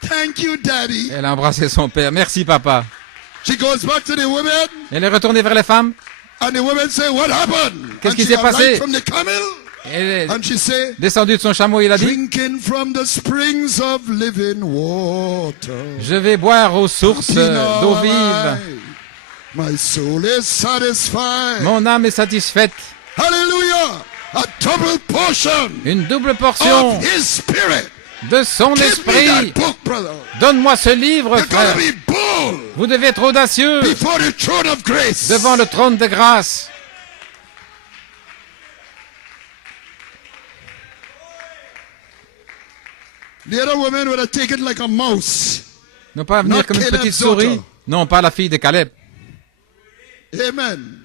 "Thank you, Daddy." Elle a embrassé son père. Merci, papa. She goes back to the women, Elle est retournée vers les femmes. and the women say, "What happened?" Qu'est-ce And qui she s'est alighted passé? from the camel, Elle est and she said, descendue de son chameau et il a dit, "Drinking from the springs of living water." je vais boire aux sources d'eau vive. My soul is satisfied. Mon âme est satisfaite. Hallelujah. A double portion Une double portion of his spirit. de son Give me esprit. that book, brother. Donne-moi ce livre, You're frère. going to be bold Vous devez être audacieux before the throne of grace. devant le trône de grâce. The other women would have taken it like a mouse. Non pas venir Not comme une Caleb's petite souris. daughter. Non, pas la fille de Caleb. Amen.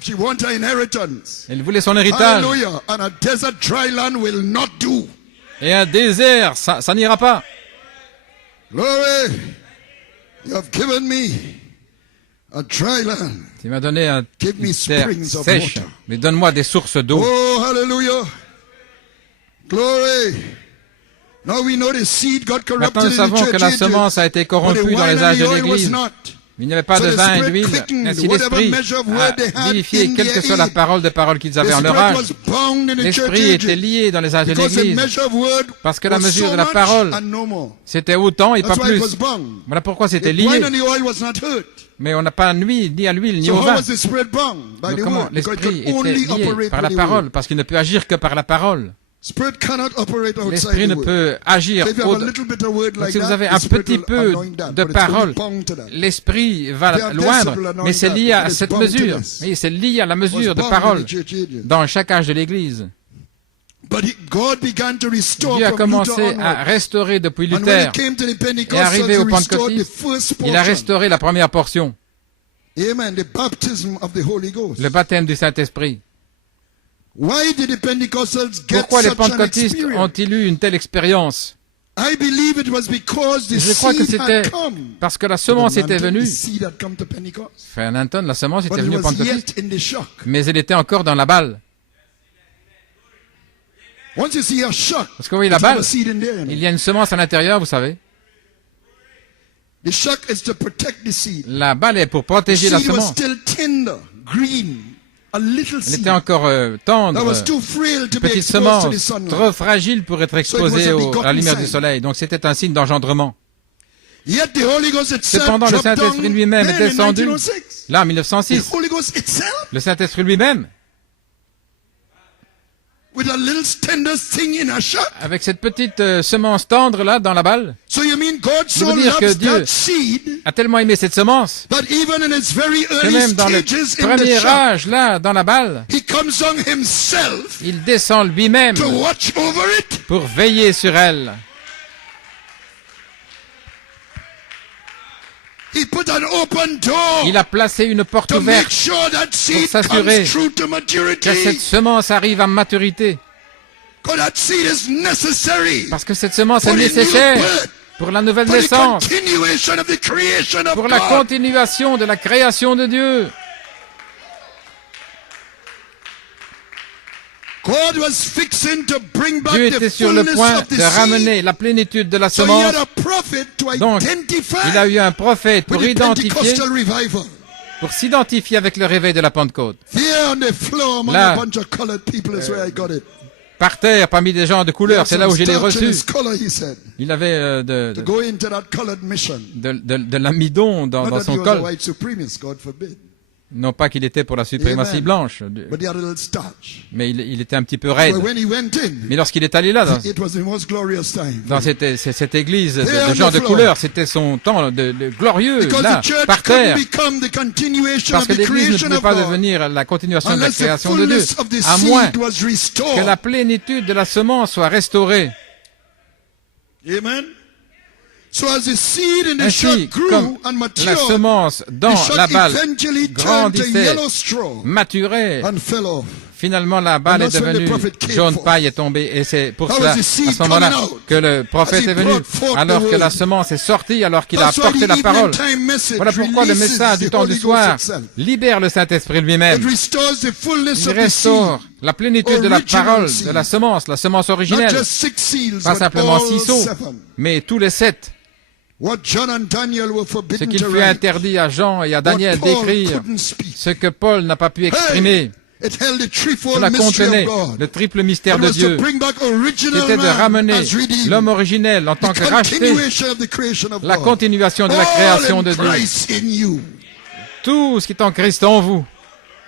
She wants her inheritance. Elle voulait son héritage. Hallelujah. And a desert dry land will not do. Et un désert, ça n'ira pas. Glory. You have given me a dry land. Tu m'as donné Give me une terre springs of sèche. water. Mais donne-moi des sources d'eau. Oh, hallelujah. Glory. Now we know the seed got Maintenant, corrupted nous in the savons que church la ages, semence a été but the corrompue dans wine les and âges the de oil was l'Église. not. Il n'y avait pas So de the vin et Spirit d'huile. quickened Ainsi whatever l'Esprit measure of a word they had vivifié, in quelle que their soit la age. parole qu'ils The avaient en leur Spirit âge. was bound in the church L'Esprit était ages lié dans les âges de because the l'Église. measure of word Parce que la was mesure so de la much parole, and no more. c'était autant et pas That's why it plus. was bound. Voilà pourquoi c'était The wine lié. and the oil was not hurt. Mais on n'a pas nuit ni à l'huile ni So au how vin. was the Spirit bound? By Donc the comment word. Because it l'Esprit could était only lié operate par la with the word. parole, parce qu'il ne peut agir que par la parole. Spirit cannot operate outside L'Esprit the ne word. peut agir So if you have a au-delà. little bit of word Donc like si vous that, avez the un Spirit petit will peu anoint that, de but it's only parole, bound to that. l'Esprit va They are loindre, visible anoint mais c'est that, lié but à it's cette bound to mesure. this. Oui, c'est lié à la mesure Was de bound parole in the church ages. dans chaque âge de l'Église. But God began to restore Dieu a from Luther commencé à onwards. restaurer depuis And when Luther it came to the et Pentecostals, arrivé he au restored the Pentecôtiste, first il a portion. restauré la première portion. Amen. The baptism of the Holy Ghost. Le baptême du Saint-Esprit. Why did the Pentecostals get Pourquoi les such an pentecôtistes experience? ont-ils eu une telle expérience? I believe it was because the Je crois que seed c'était had come. parce que la semence était Brother Nanton, venue. the seed had come to Pentecost. Frère Nanton, la semence But était it venue au was Pentecôte, yet in the shock. mais elle était encore dans la balle. Once you see a shock, Parce que oui, la it's not balle, a seed in there. il y a une semence à l'intérieur, vous savez. The shock is to protect the seed. La balle est pour The protéger la seed was semence. still tender, green, a little Elle seed était encore that tendre, was too frail to be petite exposed to the semence, sunlight. trop fragile pour être exposée à la lumière du soleil. Donc c'était un signe d'engendrement. Yet the Holy Ghost itself Cependant, le dropped Saint-Esprit down lui-même then est in descendu. 1906. Là, en The 1906, Holy Ghost itself, le Saint-Esprit lui-même, with a little tender thing in a shock. avec cette petite semence tendre là dans la balle, So you mean God so veut dire que loves Dieu that seed a tellement aimé cette semence that even in its very que early même dans le stages in the premier shock, âge là dans la balle, He comes on Himself il descend lui-même to watch over it. pour veiller sur elle. He put an open door Il a placé une porte to make ouverte sure that seed s'assurer comes through to que maturity. cette semence arrive à maturité. Because that seed is necessary Parce que cette semence est for the new nécessaire birth, pour la nouvelle for the naissance, continuation of the creation of pour la God. continuation de la création de Dieu. God was fixing to bring back Dieu the était sur le fullness point of the de ramener la plénitude de la seed. So he semence. had a prophet to Donc, identify il a eu un prophète pour with the identifier, Pentecostal revival. pour s'identifier avec le réveil de la Pentecôte. There on the floor among Là, a bunch of colored people is where I got it. Par terre, parmi des gens de couleur, c'est là où je l'ai Starch in reçu. his color, he said, Il avait to go into that colored mission. de l'amidon dans Not that son he was a col. white supremacist, God forbid. Non pas qu'il était pour la suprématie Amen. blanche, But he had a little starch. mais il était un petit peu raide. But when he went in, Mais lorsqu'il est allé là, it was the most glorious time. dans cette église There de on gens the de floor. couleur, c'était son temps de glorieux, Because là, the church par couldn't terre. become the continuation Parce of que the l'église ne creation pouvait of pas God devenir la continuation de la unless the création de Dieu, fullness of the à moins seed was que restored. la plénitude de la semence soit restaurée. Amen. So as the seed in the Ainsi, shock grew comme and la matured, semence the dans shock la balle eventually turned to grandissait, yellow straw maturait, and fell off. finalement la balle And est that's when the devenue prophet came jaune forth. paille est tombée, et c'est pour That cela, was the à seed ce moment-là, coming out que le prophète as he est venu, brought forth alors the que la word. semence est sortie, alors qu'il a That's why apporté the la evening parole. time message Voilà pourquoi le releases message du the temps du Holy soir Ghost itself. libère le Saint-Esprit lui-même. It restores the fullness Il of the restaure seed. la plénitude de la Original parole, seed. de la semence Not originelle, just 6 seals, pas but simplement all 6 seaux, 7. mais tous les 7. What John and Daniel were Ce forbidden qu'il to fut write. interdit à Jean et à Daniel What Paul d'écrire, couldn't speak. ce que Paul n'a pas pu exprimer, It held the threefold cela mystery contenait of God. le triple mystère It de was to Dieu, bring back original c'était de man ramener as redeemed. l'homme originel en tant The que racheté, continuation of the creation of la God. continuation de la All création in de Dieu. Christ in you. Tout ce qui est en Christ en vous.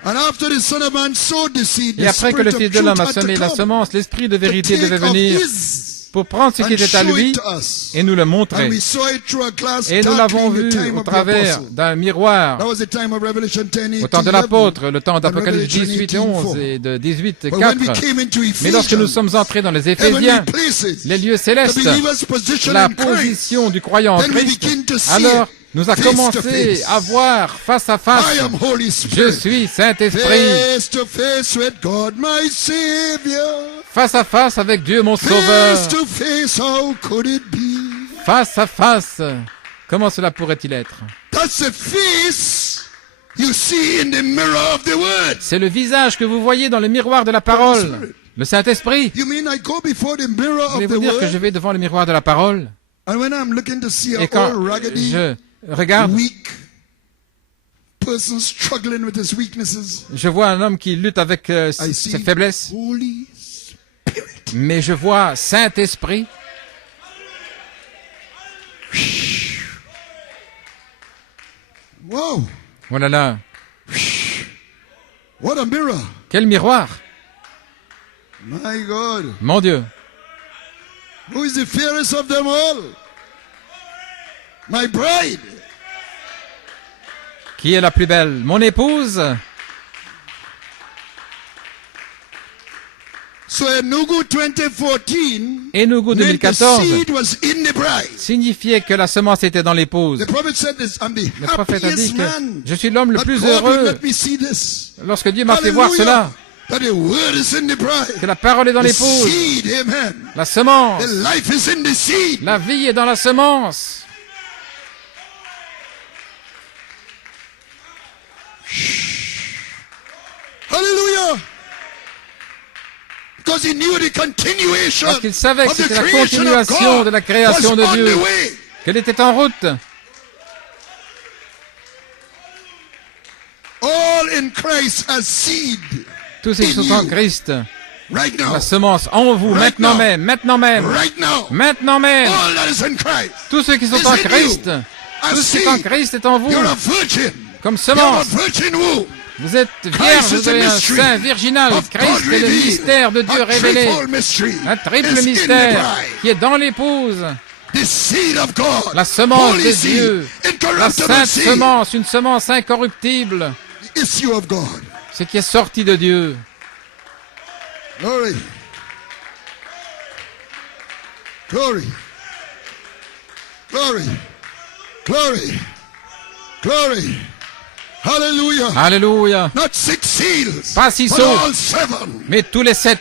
And after the Son of Man sowed the seed, Et the après que le Spirit Fils of de l'homme a truth had semé to la come semence, l'Esprit de to vérité devait take of venir his pour prendre ce qui and était à show lui it to us. et nous le montrer. And we saw it through a glass Et nous l'avons darkling vu the time au of the travers apostle. d'un miroir, That was the time of Revelation 10, au temps de 11, l'apôtre, le temps d'Apocalypse Revelation 18 et 11 et de 18 But when we 4. came into Mais lorsque nous Ephesians, sommes entrés dans les heavenly Éphésiens, places, les lieux the célestes, believer's position la in Christ, position du croyant en then we Christ, begin to see alors nous a face to commencé face. à voir face à I face. am Holy Je Spirit. suis Saint-Esprit, Face to face with God, my Savior. face à face avec Dieu mon Sauveur. Face to face, how could it be? Face à face, comment cela pourrait-il être? That's the face you see in the mirror of the Word. C'est le visage que vous voyez dans le miroir de la parole, le Saint-Esprit. You mean I go before the mirror of the Voulez-vous dire que Word? je vais devant le miroir de la parole? And when I'm looking to see Et a quand old raggedy, je regarde, weak person struggling with his weaknesses, je vois un homme qui lutte avec I ses see faiblesses, Holy Spirit. mais je vois Saint-Esprit. Wow, Oh là là, what a mirror. quel miroir! My God. Mon Dieu, Who is the fairest of them all? My bride. qui est la plus belle? Mon épouse? Enugu 2014 signifiait que la semence était dans l'épouse. Le prophète a dit que je suis l'homme le plus heureux lorsque Dieu m'a fait voir cela. Que la parole est dans l'épouse. La semence. La vie est dans la semence. Hallelujah. Parce qu'il savait que c'était la continuation de la création de Dieu, qu'elle était en route. Tous ceux qui sont en Christ, la semence en vous, maintenant même, maintenant même, maintenant même. Tous ceux qui sont en Christ, tout ce qui est en Christ est en vous, comme semence. Vous êtes vierge, vous avez un sein virginal. Christ est le mystère de Dieu révélé. Un triple mystère qui est dans l'épouse. La semence de Dieu. La sainte semence, une semence incorruptible. Ce qui est sorti de Dieu. Glory. Glory. Glory. Glory. Glory. Hallelujah. Alléluia. Not 6 seals, pas 6 but sceaux, all 7. mais tous les 7.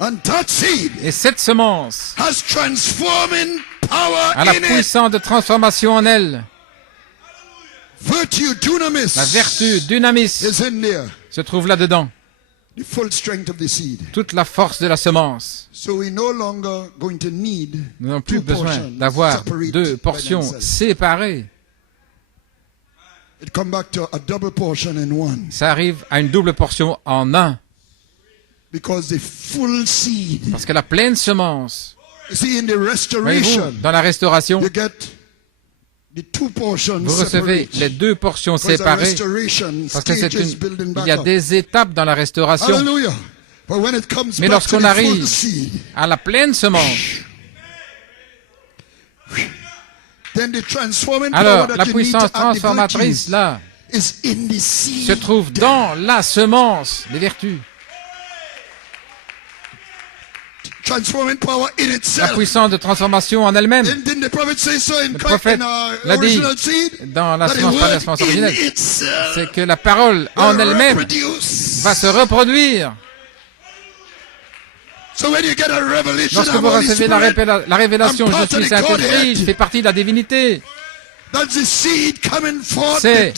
And that seed Et cette semence has transforming power a la in it. puissance de transformation en elle. Virtue, dunamis, La vertu, dynamis, is in there. se trouve là-dedans. The full strength of the seed. Toute la force de la semence. So we're no longer going to need Nous n'avons plus two besoin portions d'avoir separated 2 by portions themselves. séparées. It come back to a double portion in one. Ça arrive à une double portion en un. Because the full seed. Parce que la pleine semence, You see, in the voyez-vous, restoration, dans la restauration, you get the two portions vous recevez separate. les 2 portions Because the séparées. restoration Parce que stages building il y a back up. des étapes dans la restauration. Hallelujah. But when it comes Mais back to lorsqu'on the full arrive seed, à la pleine semence, then the transforming alors power la that you need to puissance add the transformatrice, virtues là, is in the seed. se trouve dans la semence, les vertus. Transforming power in La itself. puissance de transformation en elle-même. Didn't the prophet say so in Le prophète l'a dit original seed? dans la That the semence, pas la word semence in originelle. itself C'est que la parole en will elle-même reproduce. va se reproduire. So when you get a revelation Lorsque of vous Holy recevez Spirit, la révélation, I'm part je of suis the Saint-Esprit, Godhead. je fais partie de la divinité. that's the seed coming forth. C'est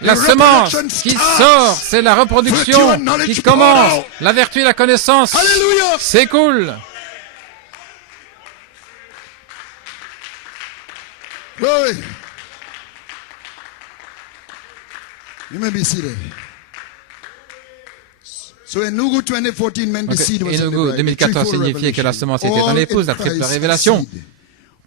la The semence reproduction qui starts. sort, c'est la reproduction Virtue and knowledge qui commence. poured out. La vertu et la connaissance Hallelujah. s'écoulent. Glory. You may be seated. So Enugu 2014 meant the Donc, seed was in the Enugu bride, the 2014 threefold signifiait que la revelation. semence était dans All l'épouse, in la triple Christ révélation. seed.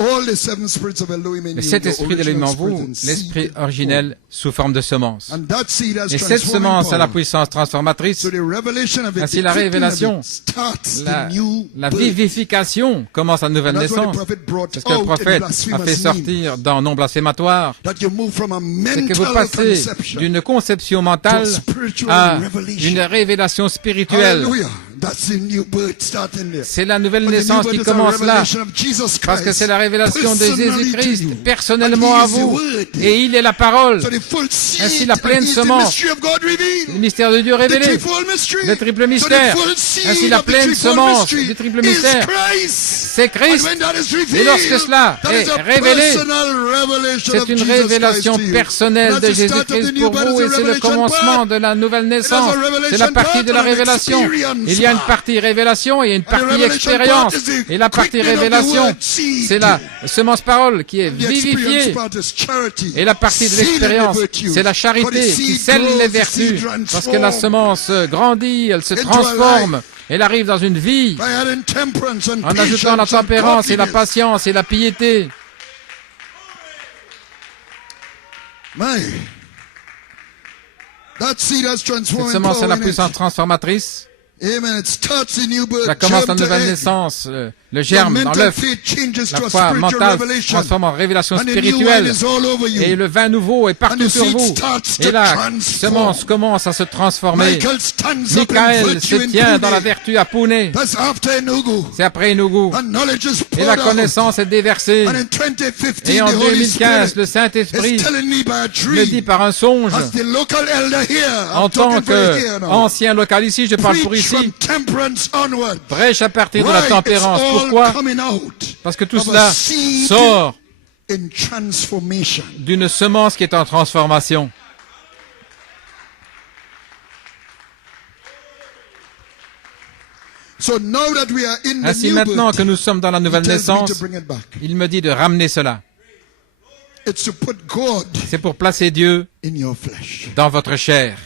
All the 7 spirits of Elohim in Les you, 7 the esprits d'Élohim en original vous, spirit in l'esprit seed originel sous forme de semence. And that seed has Et cette transforming semence a la power. puissance transformatrice. So the revelation of it, Ainsi the la quickening révélation, of it starts La, the new la birth. vivification commence la nouvelle And that's what the naissance. prophet brought C'est ce que le out in prophète blasphemous a fait sortir dans non blasphématoire. That you move from a C'est que vous mental passez conception d'une conception mentale to a spiritual à revelation. une révélation spirituelle. Hallelujah. That's the new birth starting there. C'est la nouvelle And the new naissance birth qui is a commence là. revelation of Jesus Parce que Christ c'est la révélation de personally to Jésus-Christ you. personnellement And he à is the vous. word. Et il est la parole. So the full seed Ainsi la pleine and he is the semence. mystery of God revealed. Le mystère de Dieu The révélé. threefold mystery. Le triple So mystère. the full seed Ainsi la of the pleine threefold semence mystery du triple is mystère. Christ. C'est Christ. And when that is Et revealed, lorsque cela that est is a révélé, personal revelation c'est of une Jesus révélation Christ to you. personnelle And de that's the start of the Jésus-Christ new pour birth, vous it's et a c'est le revelation commencement part. de la nouvelle naissance. C'est la partie de la révélation. Il y a une partie révélation et une partie expérience. Et la partie révélation, c'est la semence parole qui est vivifiée. Et la partie de l'expérience, c'est la charité qui scelle les vertus. Parce que la semence grandit, elle se transforme. Elle arrive dans une vie en ajoutant la tempérance et la patience et la piété. Cette semence a la puissance transformatrice. Amen. It starts a new birth. Ça commence la germ to nouvelle egg. naissance. le germe dans l'œuf. La foi mentale se transforme en révélation spirituelle. Et le vin nouveau est partout sur vous. Et la semence commence à se transformer. Michael se tient dans la vertu à Pune. C'est après Enugu. Et la connaissance est déversée. Et en 2015, le Saint-Esprit me dit par un songe, en tant qu'ancien local ici, je parle pour ici, prêche à partir de la tempérance. Pourquoi? Parce que tout cela sort d'une semence qui est en transformation. Ainsi, maintenant que nous sommes dans la nouvelle naissance, il me dit de ramener cela. C'est pour placer Dieu dans votre chair.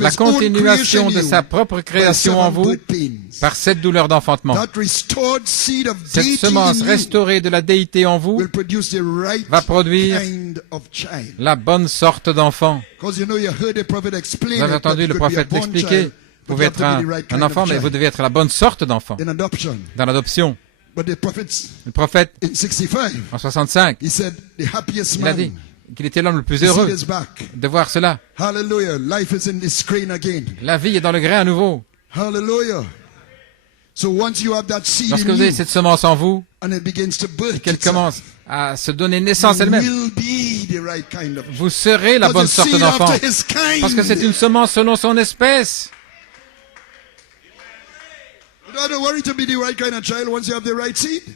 La continuation de sa propre création en vous par cette douleur d'enfantement. Cette semence restaurée de la déité en vous va produire la bonne sorte d'enfant. Vous avez entendu le prophète l'expliquer. Vous pouvez être un enfant, mais vous devez être la bonne sorte d'enfant dans l'adoption. Le prophète, en 65, il a dit qu'il était l'homme le plus heureux de voir cela. La vie est dans le grain à nouveau. Lorsque vous avez cette semence en vous, qu'elle commence à se donner naissance elle-même, vous serez la bonne sorte d'enfant. Parce que c'est une semence selon son espèce.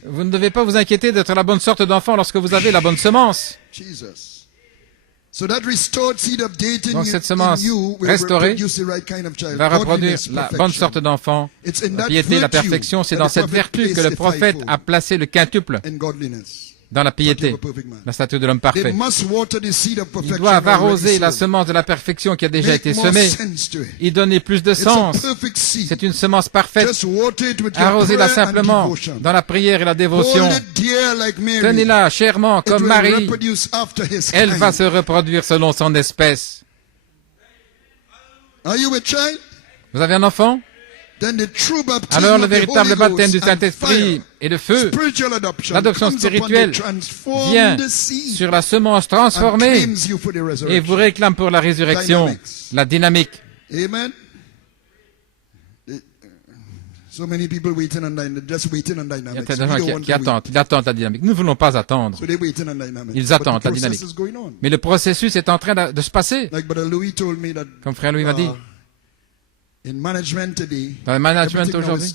Vous ne devez pas vous inquiéter d'être la bonne sorte d'enfant lorsque vous avez la bonne semence. Donc cette semence restaurée va reproduire la bonne sorte d'enfant. La piété, la perfection, c'est dans cette vertu que le prophète a placé le quintuple dans la piété, la statue de l'homme parfait. Ils doivent arroser la semence de la perfection qui a déjà été semée, y donner plus de sens. C'est une semence parfaite. Arrosez-la simplement dans la prière et la dévotion. Tenez-la chèrement comme Marie. Elle va se reproduire selon son espèce. Vous avez un enfant? Alors le véritable baptême du Saint-Esprit et le feu, l'adoption spirituelle, vient sur la semence transformée et vous réclame pour la résurrection, la dynamique. Amen. Il y a tellement de gens qui attendent. Ils attendent la dynamique. Nous ne voulons pas attendre. Ils attendent la dynamique. Mais le processus est en train de se passer. Comme frère Louis m'a dit, dans le management aujourd'hui,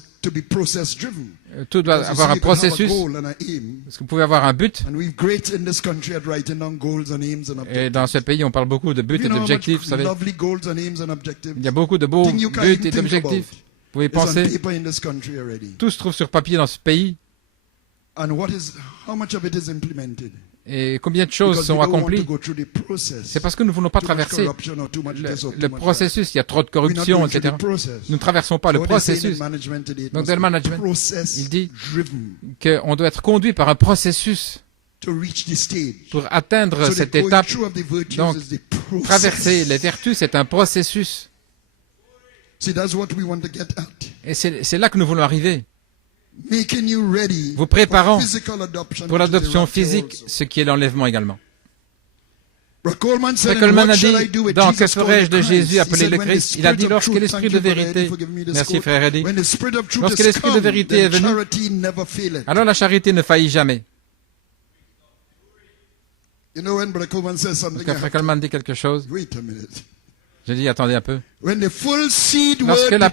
tout doit avoir un processus, parce que vous pouvez avoir un but. Et dans ce pays, on parle beaucoup de buts et d'objectifs, vous savez. Il y a beaucoup de beaux buts et d'objectifs. Vous pouvez penser, tout se trouve sur papier dans ce pays. Et combien de choses sont accomplies? C'est parce que nous ne voulons pas traverser le processus. Il y a trop de corruption, etc. Nous ne traversons pas le processus. Donc, dans le management, il dit qu'on doit être conduit par un processus pour atteindre cette étape. Donc, traverser les vertus, c'est un processus. Et c'est là que nous voulons arriver. Vous préparant pour l'adoption physique, ce qui est l'enlèvement également. Frère Coleman a dit, dans Que ferais-je de Jésus appelé le Christ? Il a dit, lorsque l'Esprit de vérité, merci frère Eddie, lorsque l'Esprit de vérité est venu, alors la charité ne faillit jamais. Lorsque frère Coleman dit quelque chose, j'ai dit, attendez un peu. Lorsque la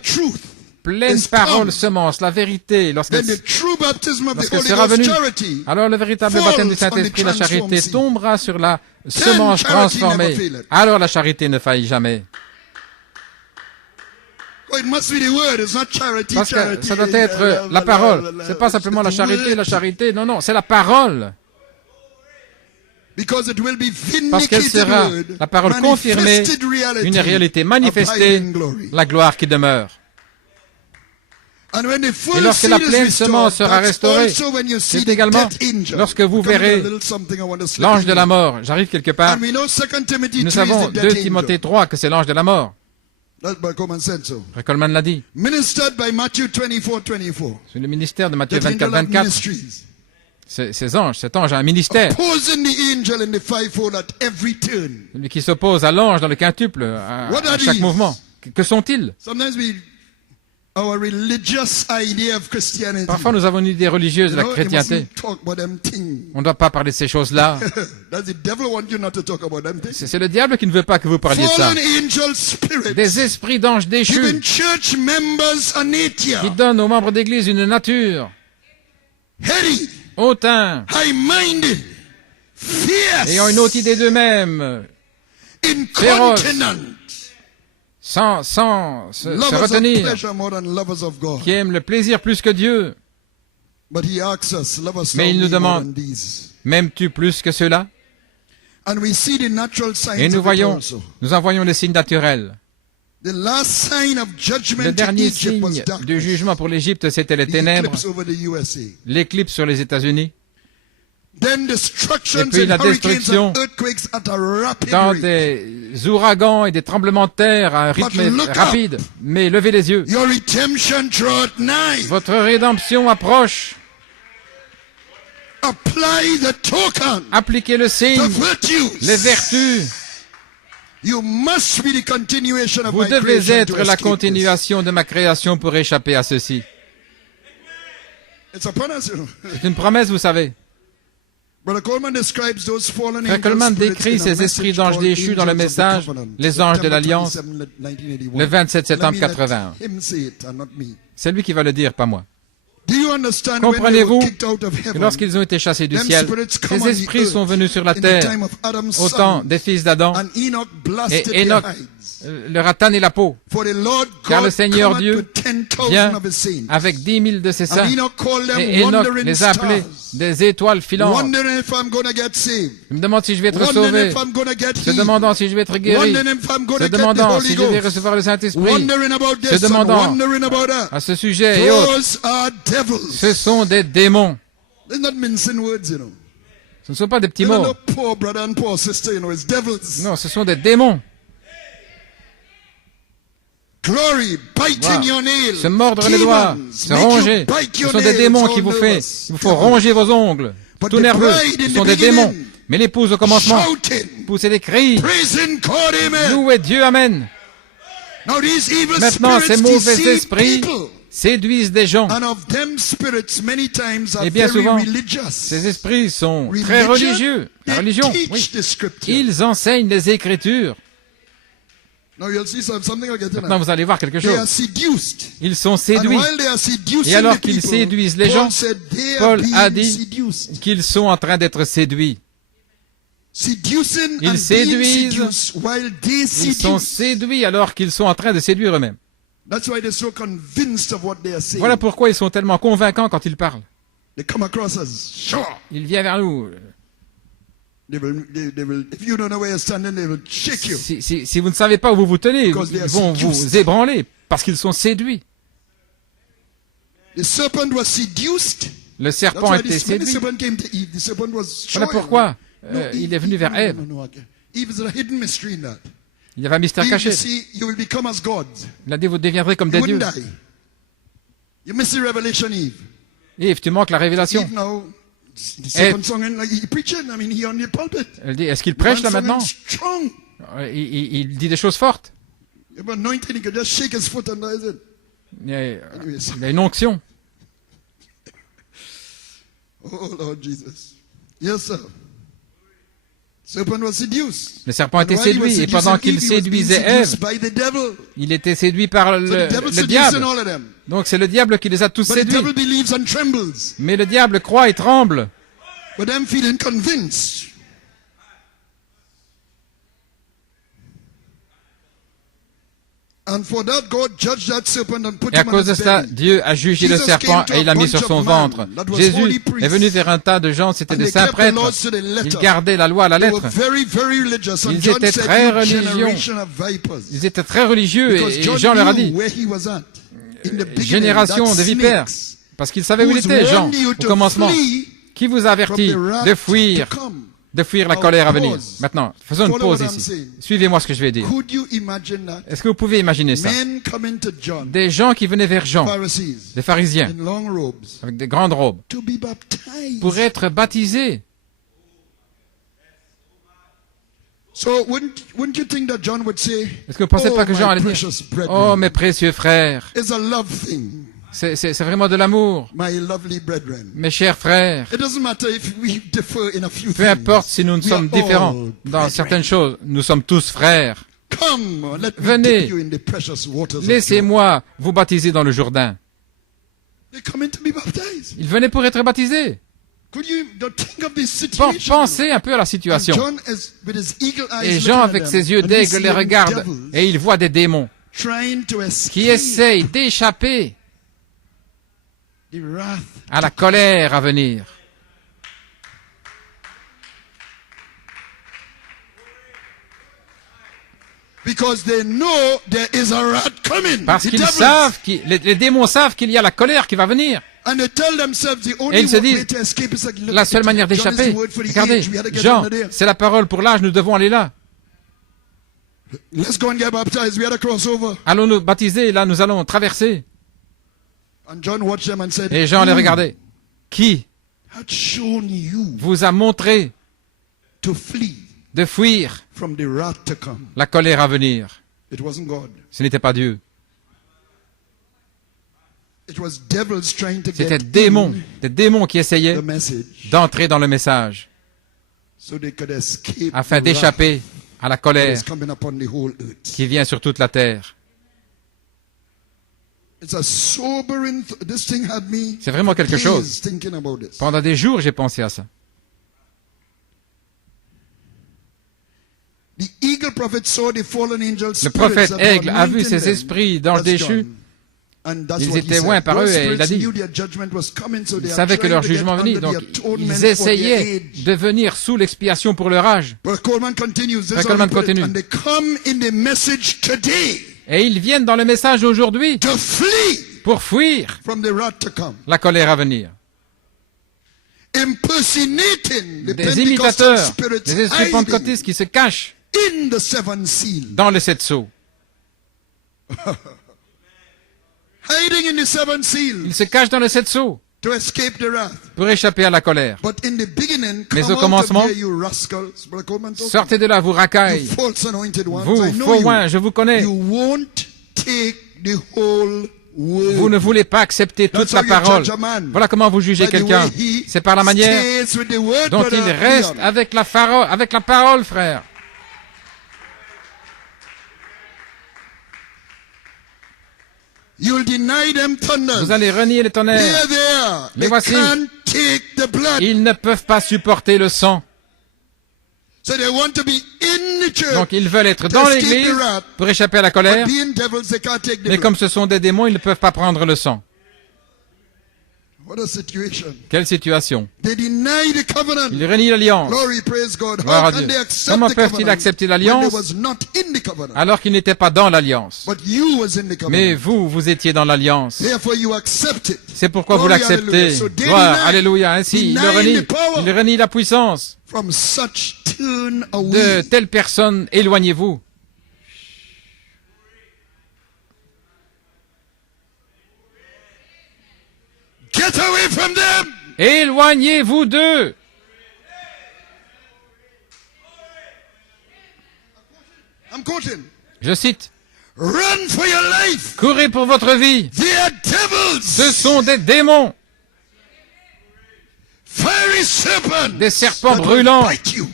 pleine parole semence, la vérité, lorsqu'elle sera venue, alors le véritable baptême du Saint-Esprit, la charité, tombera sur la semence transformée. Alors la charité ne faillit jamais. Parce que ça doit être la parole. C'est pas simplement la charité, non, c'est la parole. Parce qu'elle sera, la parole confirmée, une réalité manifestée, la gloire qui demeure. Et lorsque la pleine semence sera restaurée, c'est également lorsque vous verrez l'ange de la mort. J'arrive quelque part. Nous savons 2 Timothée 3 que c'est l'ange de la mort. Frère Coleman l'a dit. Ministered by Matthew 24:24. C'est le ministère de Matthieu 24, 24. Cet ange a un ministère. Celui qui s'oppose à l'ange dans le quintuple, à chaque mouvement. Que sont-ils? Parfois, nous avons une idée religieuse de la chrétienté. On ne doit pas parler de ces choses-là. C'est le diable qui ne veut pas que vous parliez de ça. Des esprits d'anges déchus qui donnent aux membres d'église une nature hautain, ayant une haute idée d'eux-mêmes, féroce, sans se retenir, qui aiment le plaisir plus que Dieu. Mais il nous demande, m'aimes-tu plus que cela? Et nous en voyons les signes naturels. Le dernier signe du jugement pour l'Égypte, c'était les ténèbres, l'éclipse sur les États-Unis, et puis la destruction dans des ouragans et des tremblements de terre à un rythme rapide. Mais levez les yeux. Votre rédemption approche. Appliquez le signe, les vertus. Vous devez être la continuation de ma création pour échapper à ceci. C'est une promesse, vous savez. Frère Coleman décrit ces esprits d'anges déchus dans le message « Les anges de l'Alliance » le 27 septembre 81. C'est lui qui va le dire, pas moi. Comprenez-vous que lorsqu'ils ont été chassés du ciel, ces esprits sont venus sur la terre au temps des fils d'Adam, et Enoch leur a tanné la peau, car le Seigneur Dieu vient avec 10 000 de ses saints, et Enoch les a appelés des étoiles filantes. Je me demande si je vais être sauvé, se demandant si je vais être guéri, se demandant si je vais recevoir le Saint-Esprit, se demandant à ce sujet et autres. Ce sont des démons. Ce ne sont pas des petits mots. Non, ce sont des démons. Se mordre les doigts, se ronger. Ce sont des démons qui vous font ronger vos ongles. Tout nerveux. Ce sont des démons. Mais l'épouse au commencement poussait des cris. Louez Dieu, Amen. Maintenant, ces mauvais esprits séduisent des gens. Et bien souvent, ces esprits sont très religieux. La religion, oui. Ils enseignent les Écritures. Maintenant, vous allez voir quelque chose. Ils sont séduits. Et alors qu'ils séduisent les gens, Paul a dit qu'ils sont en train d'être séduits. Ils séduisent. Ils sont séduits alors qu'ils sont en train de séduire eux-mêmes. Voilà pourquoi ils sont tellement convaincants quand ils parlent. Ils viennent vers nous. Si vous ne savez pas où vous vous tenez, ils vont vous ébranler parce qu'ils sont séduits. Le serpent a été séduit. Voilà pourquoi il est venu vers Ève. Il y avait un mystère caché. Il a dit, vous deviendrez comme des dieux. Eve, tu manques la révélation. Elle dit, est-ce qu'il prêche là maintenant? Il dit des choses fortes. Il y a une onction. Oh Lord Jesus. Yes, sir. Le serpent était séduit, et pendant qu'il séduisait Ève, il était séduit par le diable. Donc c'est le diable qui les a tous séduits. Mais le diable croit et tremble. Et à cause de cela, Dieu a jugé le serpent et il l'a mis sur son ventre. Jésus est venu vers un tas de gens, c'était des saints prêtres. Ils gardaient la loi à la lettre. Ils étaient très religieux et Jean leur a dit, génération de vipères, parce qu'ils savaient où il était, Jean, au commencement. Qui vous avertit de fuir de fuir la colère à venir. Maintenant, faisons une pause ici. Suivez-moi ce que je vais dire. Est-ce que vous pouvez imaginer ça? Des gens qui venaient vers Jean, des pharisiens, avec des grandes robes, pour être baptisés. Est-ce que vous ne pensez pas que Jean allait dire, oh mes précieux frères, c'est vraiment de l'amour, mes chers frères. Peu importe si nous sommes différents dans certaines choses, nous sommes tous frères. Venez, laissez-moi vous baptiser dans le Jourdain. Ils venaient pour être baptisés. Pensez un peu à la situation. Et Jean, avec ses yeux d'aigle, les regarde et il voit des démons qui essayent d'échapper à la colère à venir. Parce qu'ils savent, les démons savent qu'il y a la colère qui va venir. Et ils se disent, la seule manière d'échapper, regardez, Jean, c'est la parole pour l'âge, nous devons aller là. Allons nous baptiser, là nous allons traverser. Et Jean les regardait. Qui vous a montré de fuir la colère à venir? Ce n'était pas Dieu. C'était des démons qui essayaient d'entrer dans le message afin d'échapper à la colère qui vient sur toute la terre. C'est vraiment quelque chose. Pendant des jours, j'ai pensé à ça. Le prophète Aigle a vu ces esprits d'anges déchus. Ils étaient loin par eux et il a dit, ils savaient que leur jugement venait, donc ils essayaient de venir sous l'expiation pour leur âge. Coleman continue. Et ils viennent dans le message d'aujourd'hui pour fuir la colère à venir. Des imitateurs, des esprits pentecôtistes qui se cachent dans les 7 sceaux. Ils se cachent dans les 7 sceaux pour échapper à la colère. Mais au commencement, sortez de là, vous racailles. Vous, faux oins, je vous connais. Vous ne voulez pas accepter toute la parole. Voilà comment vous jugez quelqu'un. C'est par la manière dont il reste avec la parole, frère. Vous allez renier les tonnerres. Les voici. Ils ne peuvent pas supporter le sang. Donc ils veulent être dans l'église pour échapper à la colère. Mais comme ce sont des démons, ils ne peuvent pas prendre le sang. Quelle situation? Ils renient l'alliance. Gloire à Dieu. Comment peuvent-ils accepter l'alliance alors qu'ils n'étaient pas dans l'alliance? Mais vous étiez dans l'alliance. C'est pourquoi vous l'acceptez. Gloire, alléluia. Ainsi, il renie la puissance. De telles personnes, éloignez-vous. Get away from them. Éloignez-vous d'eux. Je cite. Run for your life. Courez pour votre vie. They are devils. Ce sont des démons. Fiery serpents. Des serpents brûlants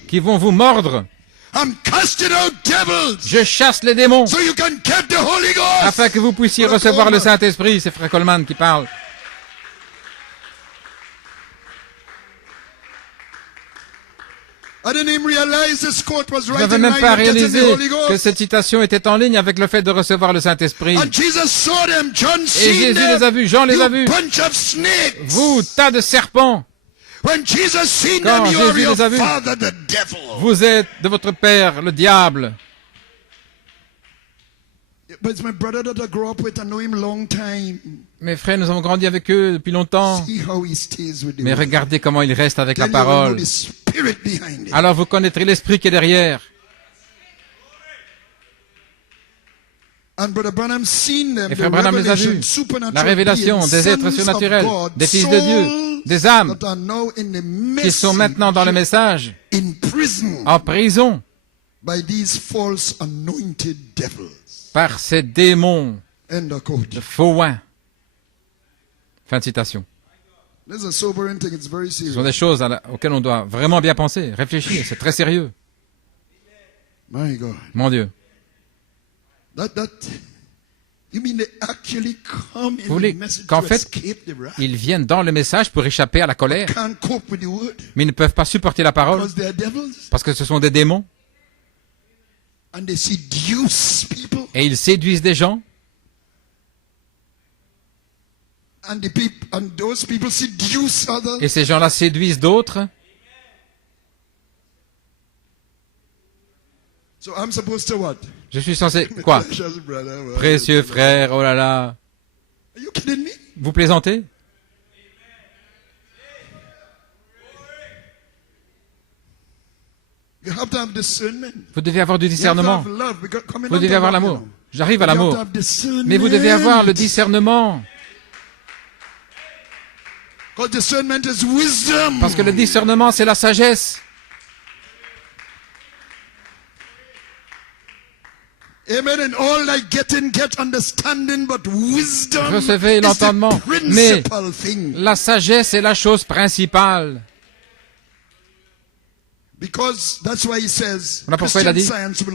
qui vont vous mordre. I'm casting out devils. Je chasse les démons So you can get the Holy Ghost. Afin que vous puissiez recevoir le Saint-Esprit. C'est Frère Coleman qui parle. Je n'avais même pas réalisé que cette citation était en ligne avec le fait de recevoir le Saint-Esprit. Et Jésus les a vus, Jean les a vus. Vous, tas de serpents. Quand Jésus les a vus, vous êtes de votre père, le diable. Mes frères, nous avons grandi avec eux depuis longtemps. Mais regardez comment ils restent avec la parole. spirit behind it. alors vous connaîtrez l'esprit qui est derrière. And Brother Branham seen them, Et Frère Branham les a vus. La révélation des êtres surnaturels, des fils de Dieu, des âmes qui sont maintenant dans le message, in prison en prison, by these false anointed devils. par ces démons End of quote. de faux oins. Fin de citation. This is a sobering thing. It's very Ce sont serious. des choses auxquelles on doit vraiment bien penser, réfléchir. C'est très sérieux. My God. Mon Dieu. You mean they actually come in Vous voulez the message qu'en to fait, escape the wrath? ils viennent dans le message pour échapper à la colère, Can't cope with the word mais ils ne peuvent pas supporter la parole because they are devils parce que ce sont des démons and they seduce people et ils séduisent des gens and those people seduce others. et ces gens-là séduisent d'autres. So I'm supposed to what? Je suis censé... Quoi? Precious brother, well, Précieux frère, oh là là. Are you kidding me? Vous plaisantez? You have to have discernment. Vous devez avoir du You have to discernement. have love. Because coming Vous down devez to avoir love, l'amour. you know. J'arrive à You have to l'amour. have discernment. Mais vous devez avoir le discernement. Because discernment is wisdom. Parce que le discernement, c'est la sagesse. Amen. And all thy getting, get understanding, but wisdom Recevez is l'entendement. the Mais principal thing. la sagesse est la chose principale. Because that's why he says Voilà pourquoi il a Christian dit science will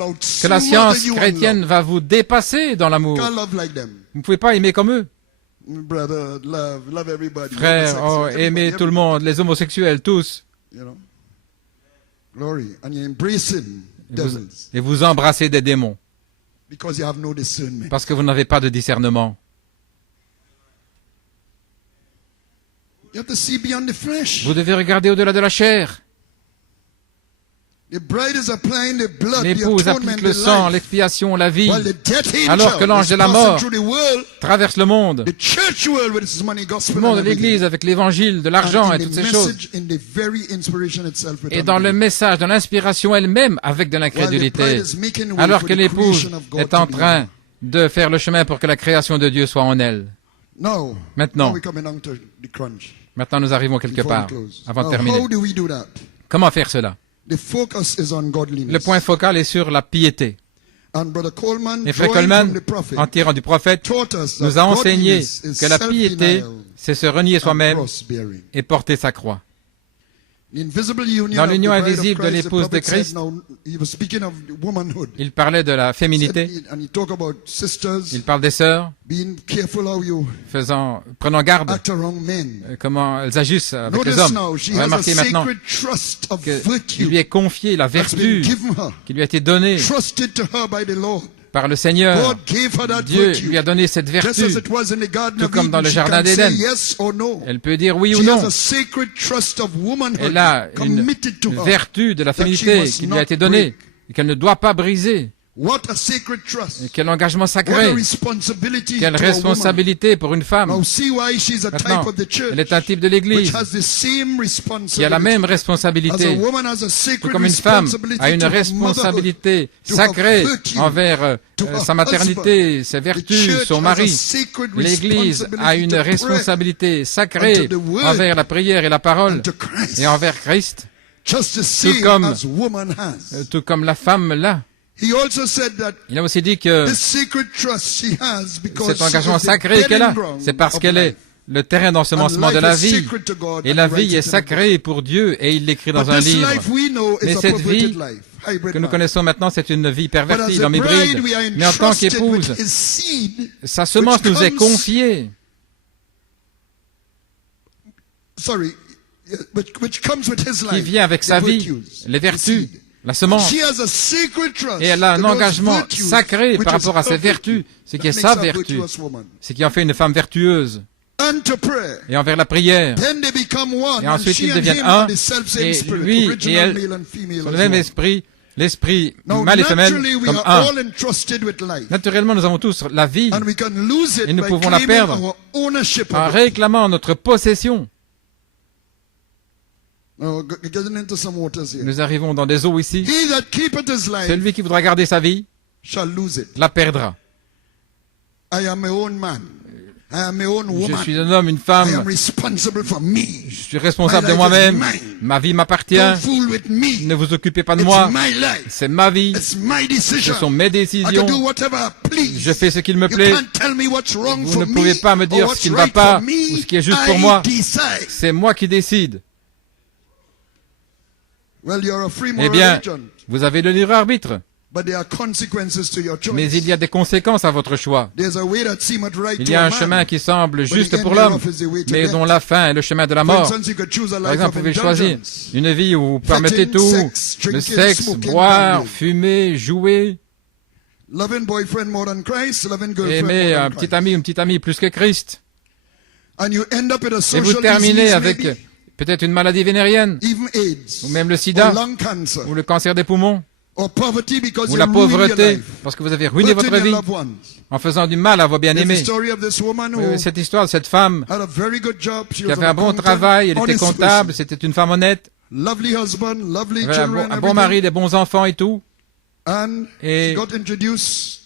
que la outsmother science you in chrétienne love. va vous dépasser dans l'amour. Can't love like them. Vous ne pouvez pas aimer comme eux. Brother, love everybody. Frère, Homosexual, oh, everybody, aimez tout le monde, les homosexuels, tous. You know? Glory. And you're embracing devils Et vous embrassez des démons because you have no discernment. parce que vous n'avez pas de discernement. You have to see beyond the flesh. Vous devez regarder au-delà de la chair. The bride is applying the blood, the L'épouse atonement, applique le the sang, life. l'expiation, la vie, While the death angel alors que l'ange is de la passing mort through the world, traverse le monde. the church world with its money, Le gospel, monde and de l'Église avec l'évangile, de l'argent and et in toutes the ces choses. message, in the very inspiration itself with Et dans le unbelief. message, dans l'inspiration elle-même avec de While the l'incrédulité. bride is making way Alors for que the l'épouse creation of God est en to be train in her. de faire le chemin pour que la création de Dieu soit en elle. Now Maintenant. we're coming down to the crunch. Maintenant, nous arrivons quelque Before we part, close. avant de Now, terminer. how do we do that? Comment faire cela? The focus is on godliness. Le point focal est sur la piété. And Brother Coleman, Et Frère drawing Coleman, from the prophet, en tirant du prophète, taught us that nous a enseigné godliness is que la piété, self-denial c'est se renier and soi-même cross-bearing. et porter sa croix. The invisible union Dans of the l'union bride of invisible de Christ, the l'épouse de prophet said, Christ, now, he was speaking of womanhood. Il parlait de la féminité, And he talked about sisters il parle des sœurs, being careful how you prenant garde act around men. comment elles agissent avec les Notice hommes. now, she has a Remarquez maintenant sacred trust of qu'il virtue lui est confié la that's been vertu given her, qui lui a été donnée trusted to her by the Lord. par le Seigneur. God gave her that Dieu virtue. lui a donné cette Just vertu. as it was in the Garden Tout of comme Eden, dans le she jardin can say d'Éden. yes or no. Elle peut dire oui ou She non. has a sacred trust of womanhood Elle a une committed to her. vertu de la that she féminité must qui lui a été not donnée break. et qu'elle ne doit pas briser. What a sacred trust. Et quel engagement What a sacré, responsibility quelle to a woman. responsabilité pour une femme. Now see why she's a type Maintenant, of the church, elle est un type de which l'Église has the same qui a la même responsibility. As a responsabilité. woman has a Tout sacred comme une femme responsibility a une to her responsabilité to her sacrée virtue, envers to her sa maternité, husband. ses The vertus, church son has mari. a sacred L'Église a responsibility une to pray responsabilité sacrée unto the word envers la prière et la parole and to Christ. et envers Christ, Just the same comme- as woman has. tout comme la femme l'a. He also said that Il a aussi dit que this sacred trust she has because cet she engagement is the sacré qu'elle a, bedding ground c'est parce of qu'elle life. est le terrain d'ensemencement And de life la is vie. sacred to God, Et and la he writes vie est it in a book. sacrée pour Dieu et il l'écrit dans But un this livre. life we know is Mais a cette perverted vie life, hybrid que nous life. connaissons maintenant, c'est une vie But pervertie, as a l'homme hybride. bride, we are Mais en tant entrusted qu'épouse, with his seed, sa semence which nous est comes- confiée, which comes with his qui life, vient avec the sa vie, virtues, les the vertus, seed. la semence. She has a sacred trust Et elle a un to those engagement virtues, sacré which par is rapport à her ses virtue. vertus, ce qui est That sa makes her a vertu, virtuous woman. ce qui en fait une femme vertueuse. And to pray. Et envers la prière, Then they become one. et And ensuite she ils and deviennent him un, are the self-same et spirit, lui et original elle male and female sont as le même one. esprit, l'esprit Now, mâle et femelle naturally, we comme are un. all entrusted with life. Naturellement, nous avons tous la vie And we can lose it Et nous by pouvons la claiming perdre our ownership en of it. réclamant notre possession Nous arrivons dans des eaux ici. He that keepeth his life Celui qui voudra garder sa vie shall lose it. la perdra. I am my own man. I am my own woman. Je suis un homme, une I am femme. responsible for me. Je suis responsable de My life moi-même. is mine. Ma vie m'appartient. Don't fool with me. Ne vous occupez pas de It's moi. my life. C'est ma vie. It's my Ce decision. sont mes I can décisions. do whatever I please. Je fais ce qu'il me You plaît. can't tell me what's wrong Vous for ne me pouvez pas me or dire what's ce qui ne va right pas for me. ou ce qui est juste pour I moi. decide. C'est moi qui décide. Well, you're a free Eh moral bien, religion, vous avez le libre arbitre. but there are consequences to your choice. Mais il y a des conséquences à votre choix. There's a way that seemeth right Il to y a a un man, chemin qui semble but the juste end pour l'homme, thereof is the way to mais death. dont la fin est le chemin de la For mort. instance, you could choose a Par life exemple, of vous pouvez choisir indulgence. une vie où vous permettez Fetting, tout, sex, le drinking, sexe, smoking, boire, gambling. fumer, jouer, Loving boyfriend more than Christ, loving girlfriend aimer more un than petit Christ. ami ou une petite amie plus que Christ. And you end up with a Et social vous terminez disease, avec maybe, peut-être une maladie vénérienne, even AIDS, ou même le or sida, lung cancer, ou le cancer des poumons, or poverty because ou you la ruined your pauvreté, life, parce que vous avez ruiné hurting votre your vie loved ones. en faisant du mal à vos There's the bien-aimés. story of this woman who Cette histoire de cette femme had a very good job. She qui was avait an un bon accountant, travail, elle était honest comptable, person. c'était une femme honnête, Lovely husband, lovely elle avait children, un bon mari, des bons enfants et tout. and Et- she got introduced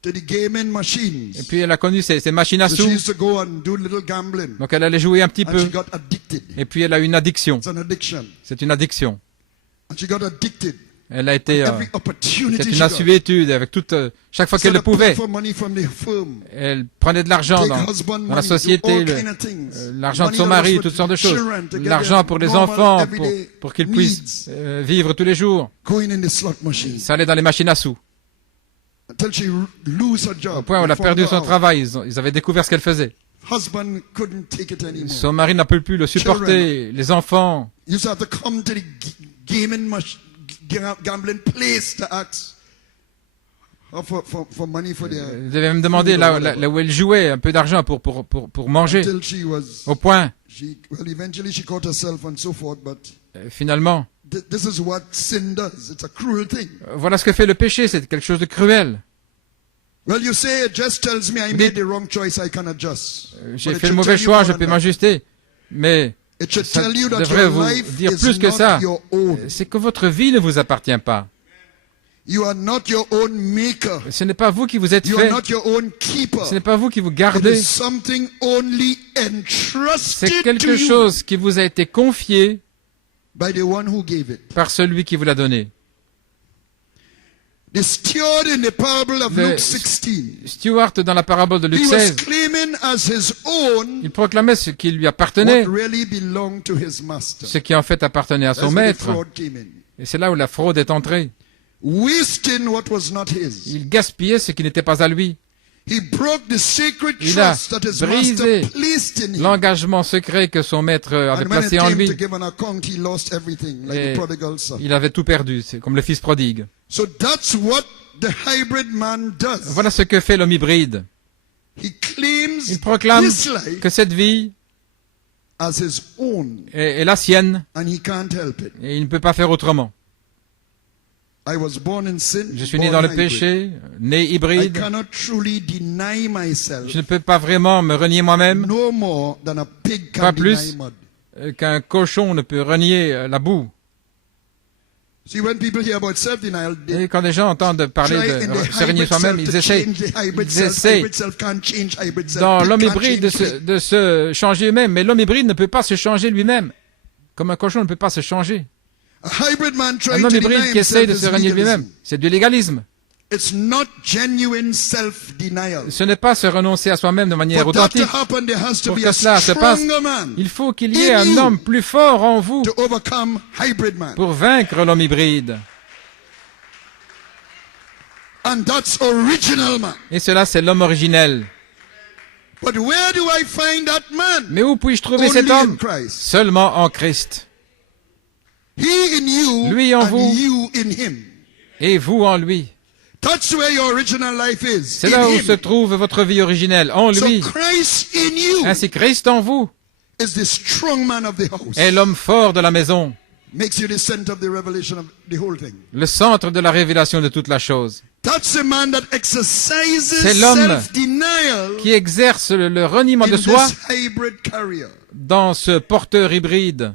to the gaming machines. Et puis elle a connu ces machines à So she sous, used to go and do little gambling, donc elle allait jouer un petit and peu. she got addicted. Et puis elle a eu une addiction. It's an addiction, C'est une addiction. and she got addicted. Elle a été Every opportunity c'était she une got. assuétude avec toute chaque fois qu'elle Instead le of paying pouvait. for money from the firm, Elle prenait de l'argent take dans husband la money, société, do all kind of things. l'argent de Money son that mari, was toutes for sortes de choses. children to get L'argent their pour les normal, enfants, everyday pour qu'ils needs. puissent vivre tous les jours. Going in the slot machine Ça allait dans les machines à sous. until she lose her job. Au point où elle a They perdu found son her out. travail. Ils avaient découvert ce qu'elle faisait. Husband couldn't take it anymore. Son mari n'a plus le supporter. Les enfants. You used to have to come to the gaming gambling place to ask for money for their Ils devaient me demander là où elle jouait un peu d'argent pour manger. until she was Au point, eventually she caught herself and so forth, but finalement, this is what sin does. It's a cruel thing. voilà ce que fait le péché. C'est quelque chose de cruel. Well, you say it just tells me I Dites- made the wrong choice, I can adjust. J'ai But it fait le should mauvais tell you choix, more je than peux that. m'ajuster. Mais It should ça tell you that devrait your vous life dire is plus que not ça. your own. C'est que votre vie ne vous appartient pas. You are not your own maker. Ce n'est pas vous qui vous êtes You are fait. not your own keeper. Ce n'est pas vous qui vous It gardez. is something only entrusted C'est to quelque you chose qui vous a été confié by the one who gave it. par celui qui vous l'a donné. The steward in the parable of Le Luke 16, Stuart, dans la parabole de Luc he was 16, claiming as his own il proclamait ce qui lui what appartenait, really belonged to his master. ce qui en fait appartenait à son That's where the maître. fraud came in. Et c'est là où la fraude est entrée. Wasting what was not his. Il gaspillait ce qui n'était pas à lui. He broke the sacred Il a trust that his brisé master placed in him. l'engagement secret que son maître avait And when it placé en came lui. to give an account, he lost everything, like Et the prodigal son. il avait tout perdu, c'est comme le fils prodigue. So that's what the hybrid man does. Voilà ce que fait l'homme hybride. He claims Il proclame his life que cette vie as his own, est la sienne and he can't help it. et il ne peut pas faire autrement. I was born in sin. Je suis né born dans le hybrid. péché, né I hybride. cannot truly deny myself Je ne peux pas vraiment me renier moi-même no more than a pig Pas can plus. deny mud. qu'un cochon ne peut renier la boue. See, when people hear about self-denial, they Et quand les gens entendent parler try in de the se renier hybrid soi-même, self ils to essaient, change the hybrid ils self. essaient Hybrid self can't change hybrid self. dans Pig l'homme can't hybride change pig. de se changer eux-mêmes. Mais l'homme hybride ne peut pas se changer lui-même. Comme un cochon ne peut pas se changer. A hybrid man Un trying homme to hybride deny qui essaye himself de se is renier legalism. lui-même, c'est du légalisme. It's not genuine self-denial. Ce n'est pas se renoncer à soi-même de manière For that to authentique. happen, there has to Pour be que a cela se passe, stronger man il faut qu'il y ait in un you homme plus fort en vous to overcome hybrid man. pour vaincre l'homme hybride. And that's original man. Et cela, c'est l'homme originel. But where do I find that man? Mais où puis-je trouver Only cet in homme? Christ. Seulement en Christ. He in you Lui en and vous. you in him. Et vous en lui. That's where your original life is. C'est in là où him. se trouve votre vie originelle, en So lui. Christ in you Ainsi, Christ en vous is the strong man of the house. est l'homme fort de la maison, Makes you the center of the revelation of the whole thing. le centre de la révélation de toute la chose, That's a man that exercises C'est l'homme self-denial qui exerce le reniement in de soi this hybrid carrier. dans ce porteur hybride.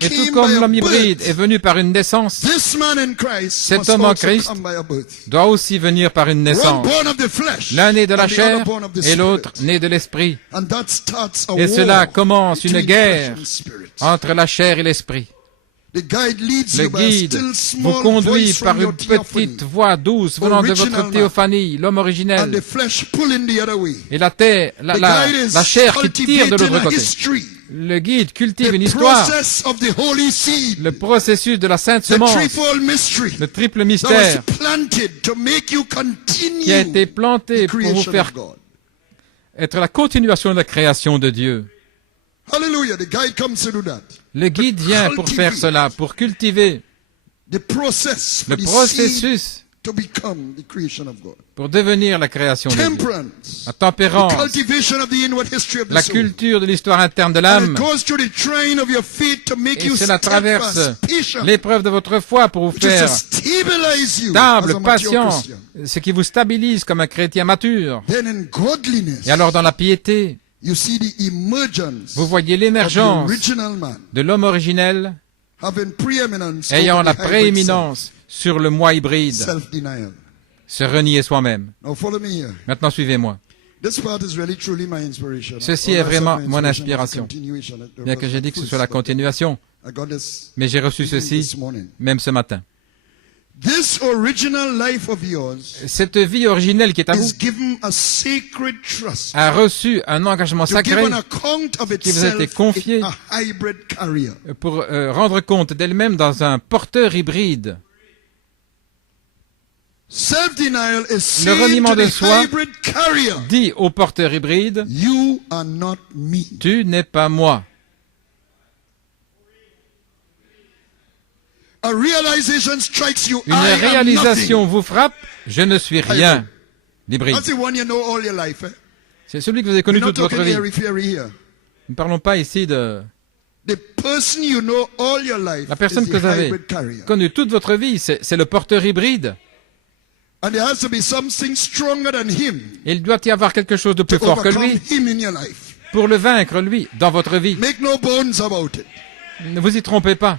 Et tout comme l'homme hybride est venu par une naissance, cet homme en Christ doit aussi venir par une naissance. L'un né de la chair et l'autre né de l'esprit. Et cela commence une guerre entre la chair et l'esprit. Le guide vous conduit par une petite voix douce venant de votre théophanie, l'homme originel, et la chair qui tire de l'autre côté. Le guide cultive une histoire, le processus de la sainte semence, le triple mystère qui a été planté pour vous faire être la continuation de la création de Dieu. Le guide vient pour faire cela, pour cultiver le processus pour devenir la création de Dieu. La tempérance, la culture de l'histoire interne de l'âme, et cela traverse l'épreuve de votre foi pour vous faire stable, patient, ce qui vous stabilise comme un chrétien mature. Et alors dans la piété, vous voyez l'émergence de l'homme originel ayant la prééminence sur le moi hybride, se renier soi-même. Maintenant, suivez-moi. Ceci est vraiment mon inspiration. Bien que j'ai dit que ce soit la continuation, mais j'ai reçu ceci même ce matin. Cette vie originelle qui est à vous a reçu un engagement sacré qui vous a été confié pour rendre compte d'elle-même dans un porteur hybride. Le reniement de soi dit au porteur hybride, tu n'es pas moi. Une réalisation vous frappe, je ne suis rien. L'hybride. C'est celui que vous avez connu toute votre vie. Nous ne parlons pas ici de la personne que vous avez connue toute votre vie, c'est le porteur hybride. Il doit y avoir quelque chose de plus fort que lui pour le vaincre, lui, dans votre vie. Ne vous y trompez pas.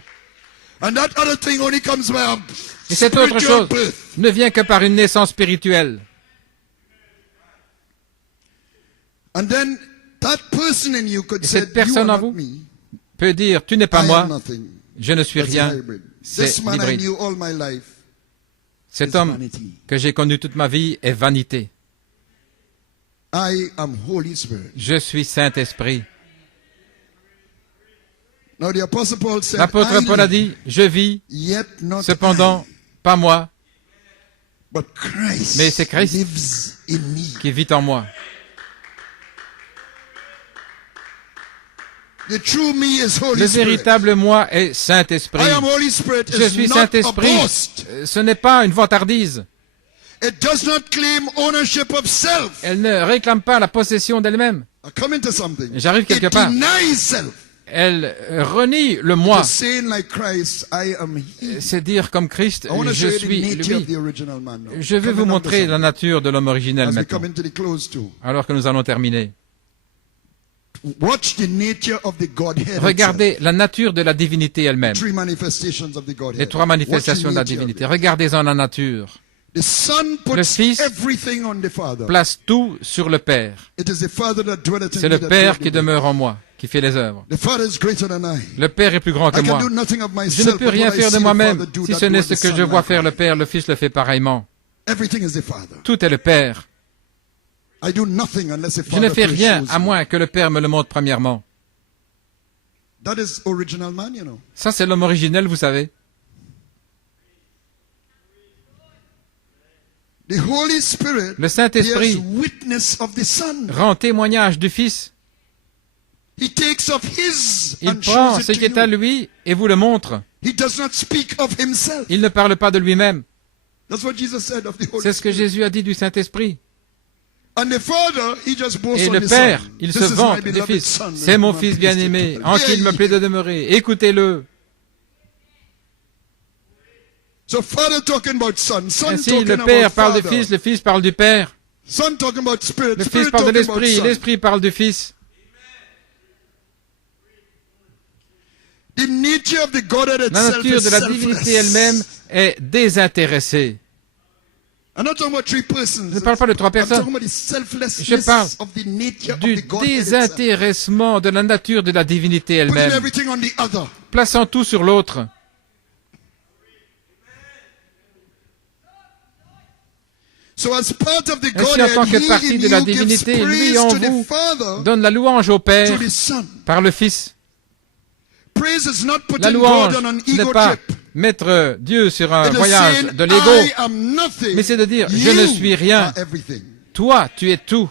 Et cette autre chose ne vient que par une naissance spirituelle. Et cette personne en vous peut dire, tu n'es pas moi, je ne suis rien, c'est l'hybride. Cet homme que j'ai connu toute ma vie est vanité. Je suis Saint-Esprit. L'apôtre Paul a dit, je vis, cependant, pas moi, mais c'est Christ qui vit en moi. Le véritable moi est Saint-Esprit. Je suis Saint-Esprit. Ce n'est pas une vantardise. Elle ne réclame pas la possession d'elle-même. J'arrive quelque part. Elle renie le moi. C'est dire comme Christ, je suis lui. Je vais vous montrer la nature de l'homme originel maintenant, alors que nous allons terminer. Regardez la nature de la divinité elle-même. Les trois manifestations de la divinité. Regardez-en la nature. Le Fils place tout sur le Père. C'est le Père qui demeure en moi, qui fait les œuvres. Le Père est plus grand que moi. Je ne peux rien faire de moi-même, si ce n'est ce que je vois faire le Père, le Fils le fait pareillement. Tout est le Père. Je ne fais rien à moins que le Père me le montre premièrement. Ça, c'est l'homme originel, vous savez. Le Saint-Esprit rend témoignage du Fils. Il prend ce qui est à lui et vous le montre. Il ne parle pas de lui-même. C'est ce que Jésus a dit du Saint-Esprit. Et le Père, il se vante du Fils. C'est mon Fils bien-aimé, en qui il me plaît de demeurer. Écoutez-le. Ainsi, le Père parle du Fils, le Fils parle du Père. Le Fils parle de l'Esprit, l'Esprit parle du Fils. The nature of the Godhead La itself nature is de la divinité selfless. elle-même est désintéressée. I'm not talking about three persons. Je ne parle pas de trois I'm personnes. talking about the selflessness Je parle of the nature Du of the Godhead itself. désintéressement de la nature de la divinité Putting elle-même, everything on the other. plaçant tout sur l'autre. So as part of the Ainsi, en tant Godhead, que partie he de in la you gives divinité, lui praise en to the vous Father donne la louange au Père through the Son. par le Fils. Praise is not La putting louange God on an ce n'est ego pas trip. mettre Dieu sur un It is voyage saying, de l'ego, I am nothing. mais c'est de dire, je You ne suis rien. are everything. Toi, tu es tout.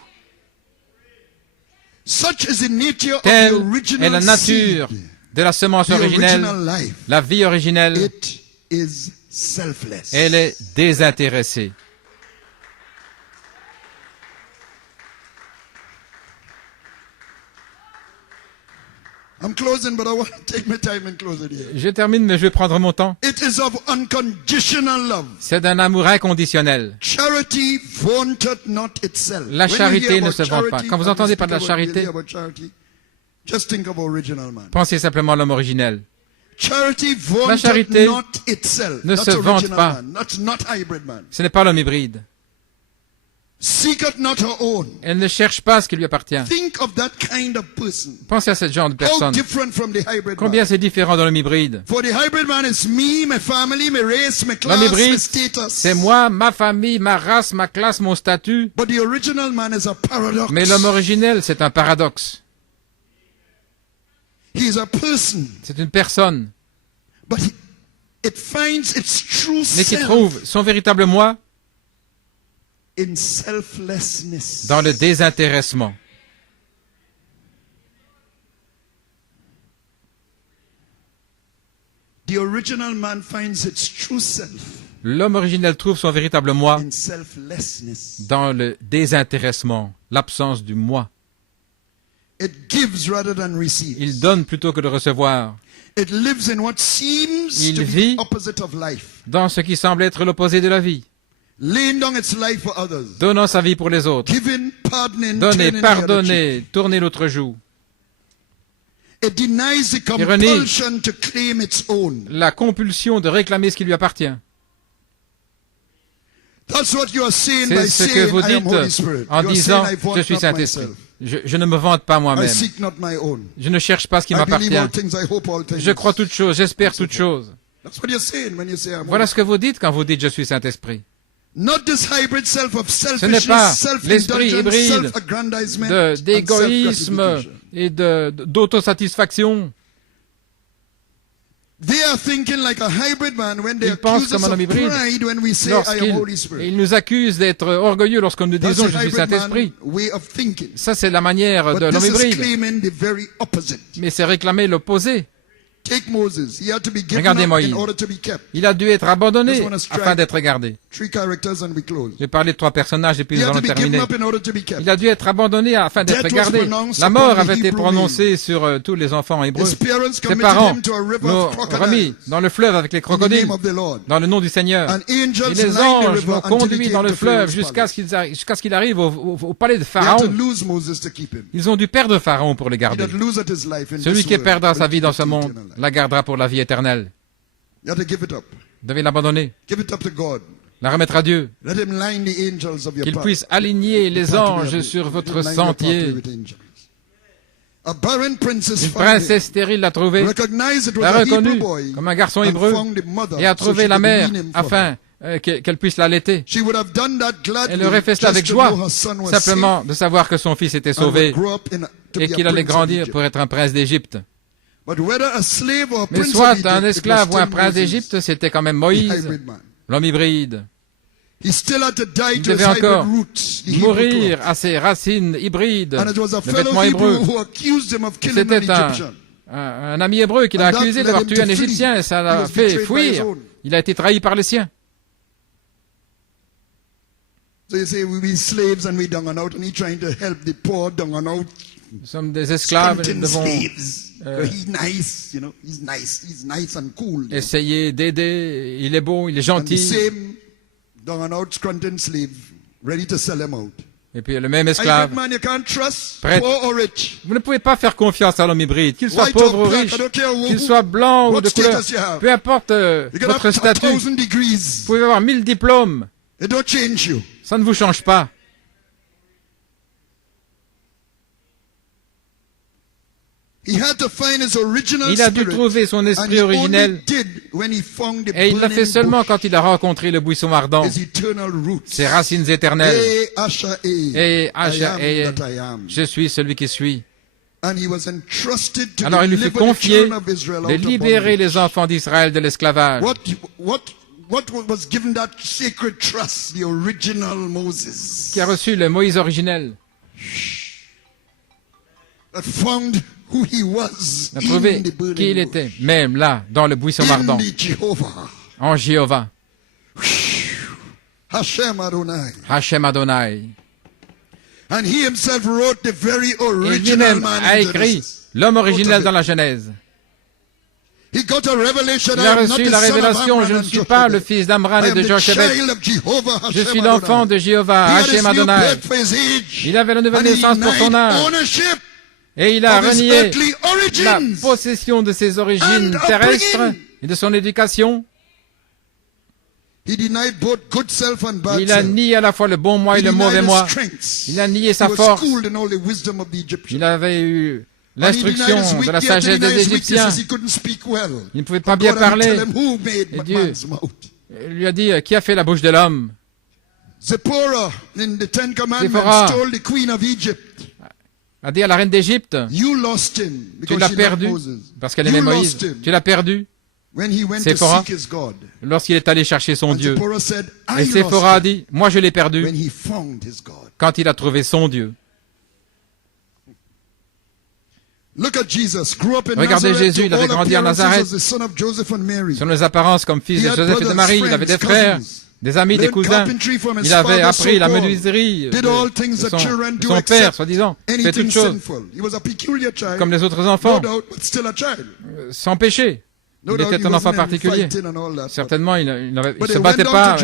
Such is the nature of Telle the est original la nature seed, de la semence the originelle, original life. la vie originelle. It is selfless. Elle est désintéressée. I'm closing, but I want to take my time and close it here. Je termine, mais je vais prendre mon temps. It is of unconditional love. C'est d'un amour inconditionnel. Charity vaunteth not itself. La When you charité hear ne about se vante pas. charity, Quand vous when you entendez speak parler de la about- charité, hear about charity, just think of original man. pensez simplement à l'homme originel. Charity La vaunteth charité not itself. ne That's se vante original pas. man. That's not hybrid man. Ce n'est pas l'homme hybride. Seeketh not her own. Elle ne cherche pas ce qui lui appartient. Think of that kind of person. Pensez à ce genre de How personne. different from the hybrid Combien man. c'est différent de l'homme hybride. For the hybrid man is me, my family, my race, my class, L'homme my hybride, status. c'est moi, ma famille, ma race, ma classe, mon statut. But the original man is a paradox. Mais l'homme originel, c'est un paradoxe. He is a person, C'est une personne, but it finds its true mais qui self trouve son véritable moi in selflessness. dans le désintéressement. The original man finds its true self L'homme originel trouve son véritable moi in selflessness. dans le désintéressement, l'absence du moi. It gives rather than receives. Il donne plutôt que de recevoir, It lives in what seems Il to be vit the opposite of life. dans ce qui semble être l'opposé de la vie, Laying down its life for others. donnant sa vie pour les autres, Giving, pardoning, donner, turning the other cheek. pardonner, tourner l'autre joue. It denies the Ironie. compulsion to claim its own. La compulsion de réclamer ce qui lui appartient. That's what you are saying by C'est ce que saying vous I am dites Holy Spirit. en You are disant saying I vaunt je suis not Saint-Esprit. myself. Je ne me vante pas I moi-même. seek not my own. Je ne cherche pas ce qui I believe all m'appartient. things, I hope all things. Je crois toutes choses, j'espère toutes choses. That's what you're saying when you say I'm Voilà Holy ce que vous dites quand vous dites je suis Saint-Esprit. Not this hybrid self of Ce n'est pas selfishness, l'esprit self-indulgence, hybride self-aggrandizement, and d'égoïsme self-gratification. et d'autosatisfaction. They are thinking like a hybrid man when they Ils pensent accuse comme us un of homme hybride pride when we say I am lorsqu'ils Holy Spirit. ils nous accusent d'être orgueilleux lorsque nous That's disons a je suis hybrid man Saint-Esprit. way of thinking. Ça, c'est la manière But de l'homme this is hybride. claiming the very opposite. Mais c'est réclamer l'opposé. Take Moses. He had to be given Regardez up Moïse. in order to be kept. Il a dû être abandonné Just wanna strike- afin d'être gardé. 3 characters and we close. J'ai parlé de 3 personnages et puis He nous had to allons be given terminer. up in order to be kept. Il a dû être abandonné afin d'être Death was gardé. pronounced La mort upon the avait été Hebrew prononcée sur tous les enfants hébreux. His parents Ses committed parents him to a river l'ont of crocodiles remis dans le fleuve avec les in the crocodiles, name of the Lord. dans le nom du Seigneur. And Et angels les lined the anges river l'ont until he conduit came dans le to fleuve Pharaoh's palace. jusqu'à ce qu'il arrive au palais de They had to Pharaon. lose Moses to keep him. Ils ont dû perdre Pharaon pour les He garder. that loseth his life in Celui this qui world perdra will sa vie keep dans it ce to monde eternal life. la gardera pour la vie éternelle. You have to give it up. Vous devez l'abandonner, Give it up to God. la remettre à Dieu, Let him line the angels of your qu'il path. puisse aligner les Pathway anges of- sur let votre him line your pathway sentier. with angels. A barren princess Une found princesse stérile l'a trouvé, it, recognized it was l'a a Hebrew reconnu boy, comme un garçon and hébreu found the mother et a so trouvé she la could mère wean him for her. afin qu'elle puisse l'allaiter. She would have done that gladly Elle aurait fait cela just avec to joie, know her son was simplement de savoir que son fils était safe and would sauvé grow up to et be a qu'il allait prince of grandir Egypt. pour être un prince d'Égypte. But whether a slave or a Mais prince soit of un Egypt, esclave it ou was un still prince Moses, d'Égypte, c'était quand même the Moïse, hybrid man. l'homme hybride. He still had to die Il to his devait hybrid encore roots, the Hebrew mourir cloth. à ses racines hybrides, And it was a le fellow vêtement Hebrew hébreu. who accused him of killing an C'était Egyptian. un ami hébreu qui l'a And that accusé led d'avoir him tué to un flee. Égyptien et ça He l'a was fait betrayed by his fuir. own. Il a été trahi par les siens. So you say we be slaves and we down and out, and he trying to help the poor down and out. Nous sommes des esclaves et nous Stunting devons slaves. He's nice, you know. He's nice and cool. you know. essayer d'aider. Il est beau, il est And the gentil. same down and out scrunting slave, ready to sell him out. Et puis le même esclave, prêtre. Vous ne pouvez pas faire confiance à l'homme hybride, qu'il soit pauvre ou riche, qu'il soit blanc ou de couleur, peu importe votre statut. Vous pouvez avoir 1000 diplômes, ça ne vous change pas. Il a dû trouver son esprit originel, et il l'a fait seulement quand il a rencontré le buisson ardent, ses racines éternelles. Et je suis celui qui suis. Alors il lui fut confié de libérer les enfants d'Israël de l'esclavage. Qui a reçu le Moïse originel. Il a trouvé qui il était, même là, dans le buisson ardent, en Jéhovah. Hashem Adonai. Et lui-même a écrit l'homme originel dans la Genèse. Il a reçu la révélation, je ne suis pas le fils d'Amram et de Jochebed. Je suis l'enfant de Jéhovah, Hashem Adonai. Il avait la nouvelle naissance pour son âge. Et il a renié la possession de ses origines terrestres et de son éducation. Il a nié à la fois le bon moi et le mauvais moi. Il a nié sa force. Il avait eu l'instruction de la sagesse des Égyptiens. Il ne pouvait pas bien parler. Et Dieu lui a dit, qui a fait la bouche de l'homme? Zipporah a dit à la reine d'Égypte, tu l'as perdu, parce qu'elle aimait Moïse, tu l'as perdu. Séphora, lorsqu'il est allé chercher son Dieu. Et Séphora a dit, moi je l'ai perdu, quand il a trouvé son Dieu. Regardez Jésus, il avait grandi à Nazareth, sur les apparences comme fils de Joseph et de Marie, il avait des frères, des amis, des cousins. Il avait appris la menuiserie de son père, soi-disant. Il fait toutes choses comme les autres enfants, sans péché. Il était un enfant particulier. Certainement, il ne se battait pas.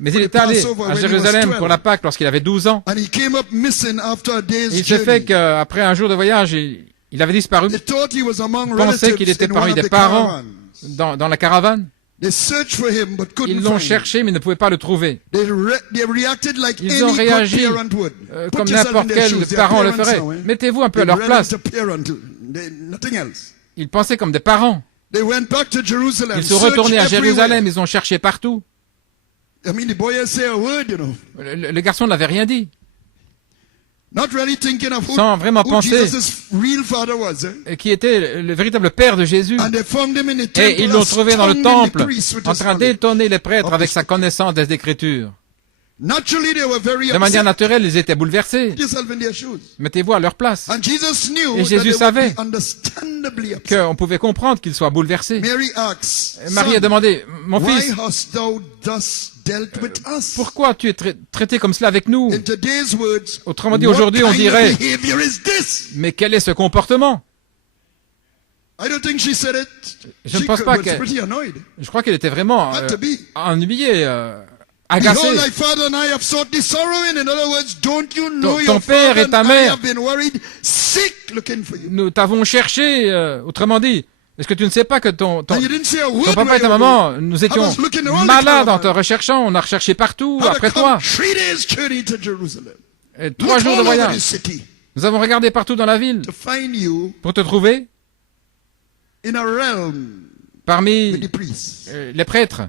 Mais il était allé à Jérusalem pour la Pâque lorsqu'il avait 12 ans. Et il se fait qu'après un jour de voyage, il avait disparu. On pensait qu'il était parmi des parents dans la caravane. Ils l'ont cherché, mais ne pouvaient pas le trouver. Ils ont réagi comme n'importe quel parent le ferait. Mettez-vous un peu à leur place. Ils pensaient comme des parents. Ils sont retournés à Jérusalem, ils ont cherché partout. Le garçon n'avait rien dit. Sans vraiment penser qui était le véritable père de Jésus. Et ils l'ont trouvé dans le temple, en train d'étonner les prêtres avec sa connaissance des Écritures. De manière naturelle, ils étaient bouleversés. Mettez-vous à leur place. Et Jésus savait qu'on pouvait comprendre qu'il soit bouleversé. Marie a demandé, mon fils, pourquoi tu es traité comme cela avec nous? Autrement dit, aujourd'hui, on dirait, mais quel est ce comportement? Je ne pense pas qu'elle... Je crois qu'elle était vraiment ennuyée. Agacé. Ton père et ta mère, nous t'avons cherché, autrement dit, est-ce que tu ne sais pas que ton papa et ta maman, nous étions malades en te recherchant, on a recherché partout après toi. Et 3 jours de voyage. Nous avons regardé partout dans la ville pour te trouver parmi les prêtres.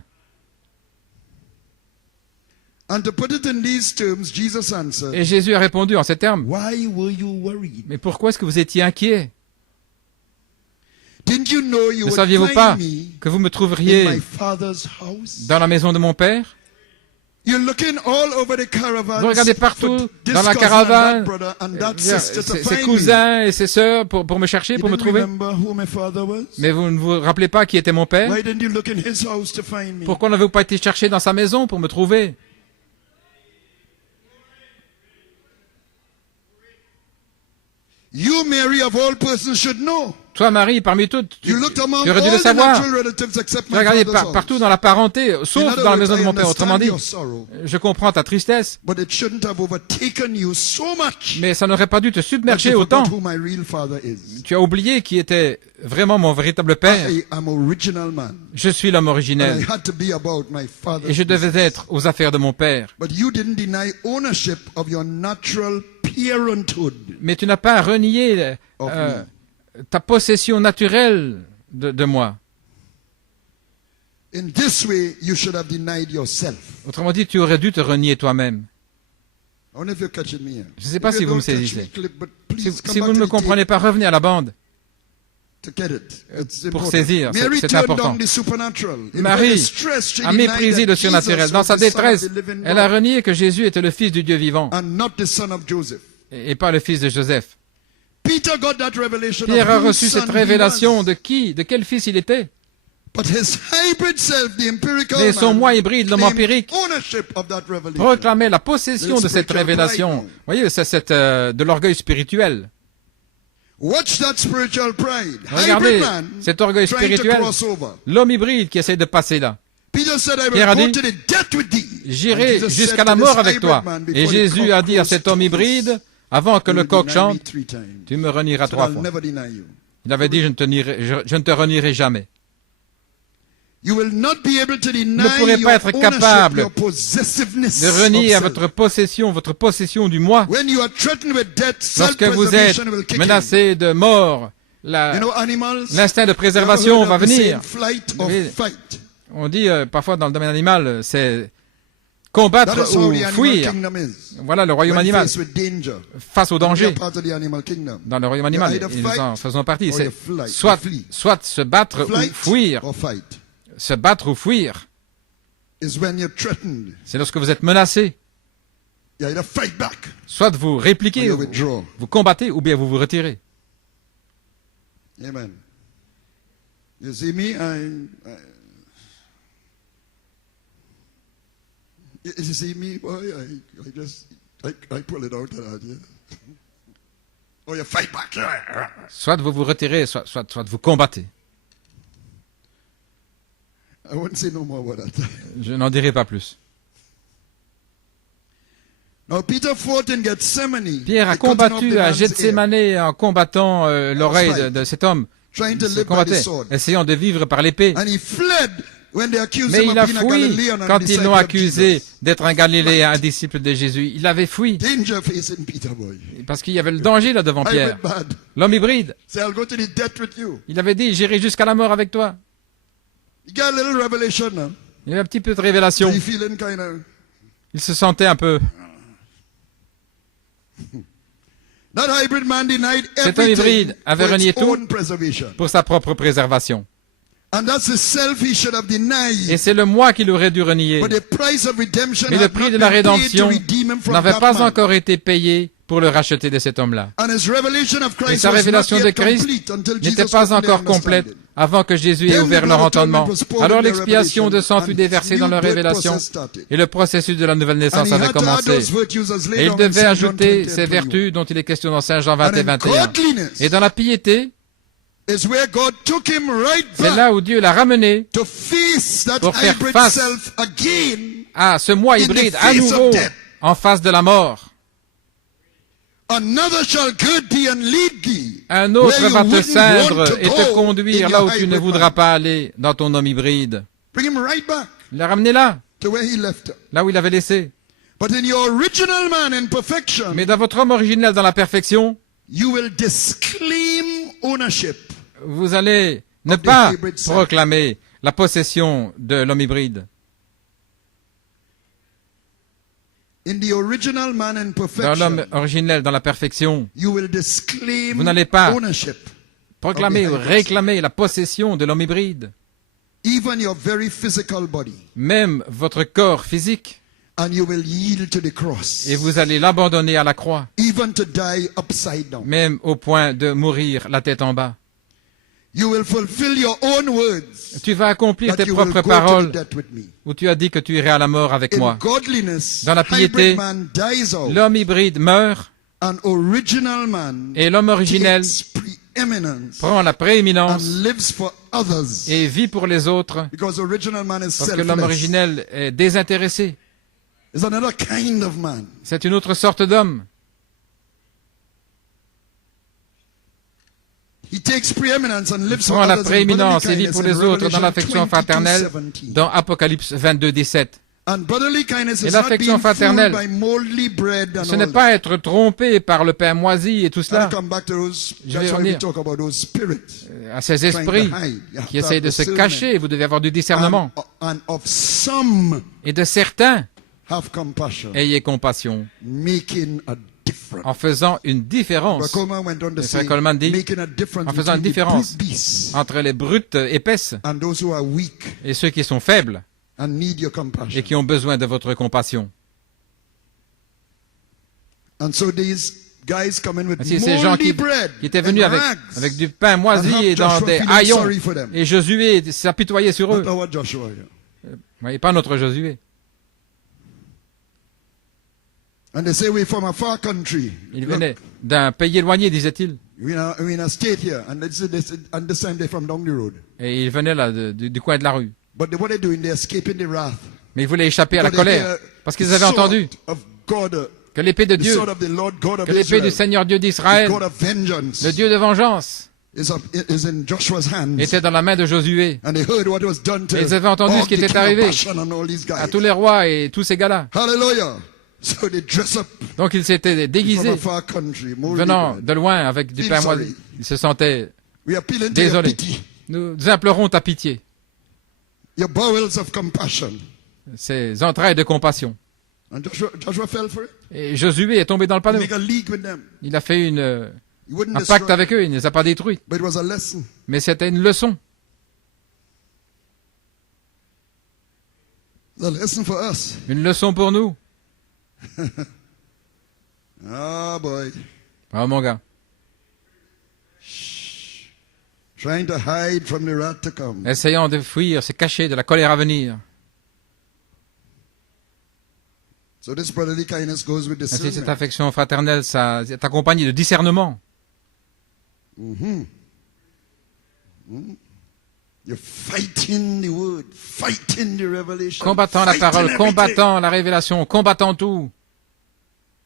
Et Jésus a répondu en ces termes. Mais pourquoi est-ce que vous étiez inquiet? Ne saviez-vous pas que vous me trouveriez dans la maison de mon Père? Vous regardez partout dans la caravane, ses cousins et ses sœurs pour me chercher, pour me trouver. Mais vous ne vous rappelez pas qui était mon Père? Pourquoi n'avez-vous pas été chercher dans sa maison pour me trouver? Toi, Marie, parmi toutes, tu aurais dû le savoir. Tu as regardé partout dans la parenté, sauf dans la maison de mon père. Autrement dit, je comprends ta tristesse, mais ça n'aurait pas dû te submerger autant. Tu as oublié qui était vraiment mon véritable père. Je suis l'homme originel et je devais être aux affaires de mon père. Mais tu n'as pas renié ta possession naturelle de moi. Autrement dit, tu aurais dû te renier toi-même. Je ne sais pas si vous me saisissez. Si vous ne me comprenez pas, revenez à la bande pour saisir, c'est important. Marie a méprisé le surnaturel. Dans sa détresse, elle a renié que Jésus était le Fils du Dieu vivant et pas le fils de Joseph. Pierre a reçu cette révélation de qui? De quel fils il était? Mais son moi hybride, l'homme empirique, proclamait la possession de cette révélation. Vous voyez, c'est de l'orgueil spirituel. Regardez cet orgueil spirituel, l'homme hybride qui essaie de passer là. Pierre a dit, j'irai jusqu'à la mort avec toi. Et Jésus a dit à cet homme hybride, avant que le coq chante, tu me renieras 3 fois. Il avait dit, je ne te renierai jamais. Vous ne pourrez pas être capable de renier à votre possession du moi. Lorsque vous êtes menacé de mort, l'instinct de préservation va venir. On dit parfois dans le domaine animal, c'est combattre ou fuir. Voilà le royaume animal. Face au danger. Dans le royaume animal, et nous en faisons partie. C'est soit se battre ou fuir. Se battre ou fuir. C'est lorsque vous êtes menacé. Soit vous répliquez, vous combattez, ou bien vous vous retirez. Amen. You see me, you see me, boy, I pull it out of you. Or you fight back. Soit vous vous retirez, soit vous combattez. I won't say no more about that. Je n'en dirai pas plus. Now, Peter fought in Gethsemane. Pierre a combattu à Gethsemane en combattant l'oreille de cet homme. Il se combattait, essayant de vivre par l'épée. Mais il a fui quand ils l'ont accusé d'être un Galiléen, un disciple de Jésus. Il avait fui. Parce qu'il y avait le danger là devant Pierre. L'homme hybride. Il avait dit, j'irai jusqu'à la mort avec toi. Il y avait un petit peu de révélation. Il se sentait un peu. Cet homme hybride avait renié tout pour sa propre préservation. Et c'est le moi qu'il aurait dû renier. Mais le prix de la rédemption n'avait pas encore été payé pour le racheter de cet homme-là. Et sa révélation de Christ n'était pas encore complète avant que Jésus ait ouvert leur entendement. Alors l'expiation de sang fut déversée dans leur révélation et le processus de la nouvelle naissance avait commencé. Et il devait ajouter ces vertus dont il est question dans Saint Jean 20 et 21. Et dans la piété, c'est là où Dieu l'a ramené pour faire face à ce moi hybride à nouveau en face de la mort. Un autre va te ceindre et te conduire là où tu ne voudras pas aller dans ton homme hybride. Il l'a ramené là où il avait laissé. Mais dans votre homme originel dans la perfection, vous allez ne pas proclamer la possession de l'homme hybride. Dans l'homme originel, dans la perfection, vous n'allez pas proclamer ou réclamer la possession de l'homme hybride. Même votre corps physique. Et vous allez l'abandonner à la croix. Même au point de mourir la tête en bas. Tu vas accomplir tes propres paroles où tu as dit que tu irais à la mort avec moi. Dans la piété, l'homme hybride meurt et l'homme originel prend la prééminence and lives for others. et vit pour les autres, Because the original man is parce que l'homme selfless. originel est désintéressé. It's another kind of man. C'est une autre sorte d'homme. He takes preeminence and Il lives for prend la others in prééminence brotherly et vit pour kindness les in autres dans l'affection Revelation fraternelle 22:17. dans Apocalypse 22, 17. And brotherly kindness Et is not l'affection being fooled fraternelle, by moldy bread and ce n'est all pas être trompé par le pain moisi et tout that. cela, I'll come back to those. Je vais That's why we revenir. talk about those spirits à ces trying to esprits hide. You have qui to have essayent de se discernment. cacher. Vous devez avoir du discernement. And of some Et de certains, have compassion, ayez compassion, making a difference. en faisant une différence Coleman went on to Et say, Frère Coleman dit, making a difference en faisant une between the différence brute beasts entre les brutes épaisses and those who are weak et ceux qui sont faibles and need your compassion. et qui ont besoin de votre compassion. And so these guys come in with Ainsi, ces gens moldy qui bread étaient venus and avec rags. du pain moisi And have et dans Joshua des feeling haillons. sorry for them. Et Josué s'apitoyait sur eux. Not our Joshua here. Oui, pas notre Josué. And they say we're from a far country. Il Look, venait d'un pays éloigné, disait-il. we're in a state here, and and this time they're from down the road. Et il venait là du coin de la rue. But what they're doing, they're escaping the wrath. Mais il voulait échapper à la Because they colère. hear Parce qu'ils the avaient sword entendu of God, que l'épée de the Dieu, sword of the Lord God of que l'épée du Israel, Seigneur Dieu the d'Israël, God of vengeance, le Dieu de vengeance, is in Joshua's hands. était dans la main de Josué. And they heard what was done to Et ils avaient entendu Og, ce qui the était king of arrivé Bashan, and all these à guys. tous les rois et tous ces gars-là. Hallelujah. So they dress up Donc ils s'étaient from a déguisés, far country, moldy venant bread. de loin avec du Feel pain sorry. moisi. Ils se sentaient We appeal into your désolés. pity, Nous implorons ta pitié, your bowels of compassion. ces entrailles de compassion. And Joshua fell for it. Et Josué est tombé dans le He panneau. make a league with them. Il a fait He wouldn't un destroy, pacte avec eux, il ne les a pas détruits. but it was a lesson. Mais c'était une leçon. It's a lesson for us. Une leçon pour nous. Ah, boy. Oh mon gars. Trying to hide from the wrath to come. Essayant de fuir, se cacher de la colère à venir. So this brotherly kindness goes with Ainsi, cette discernment. affection fraternelle, ça est accompagné de discernement. You're fighting the word, fighting the revelation. Combattant la fighting parole, everything. combattant la révélation, combattant tout.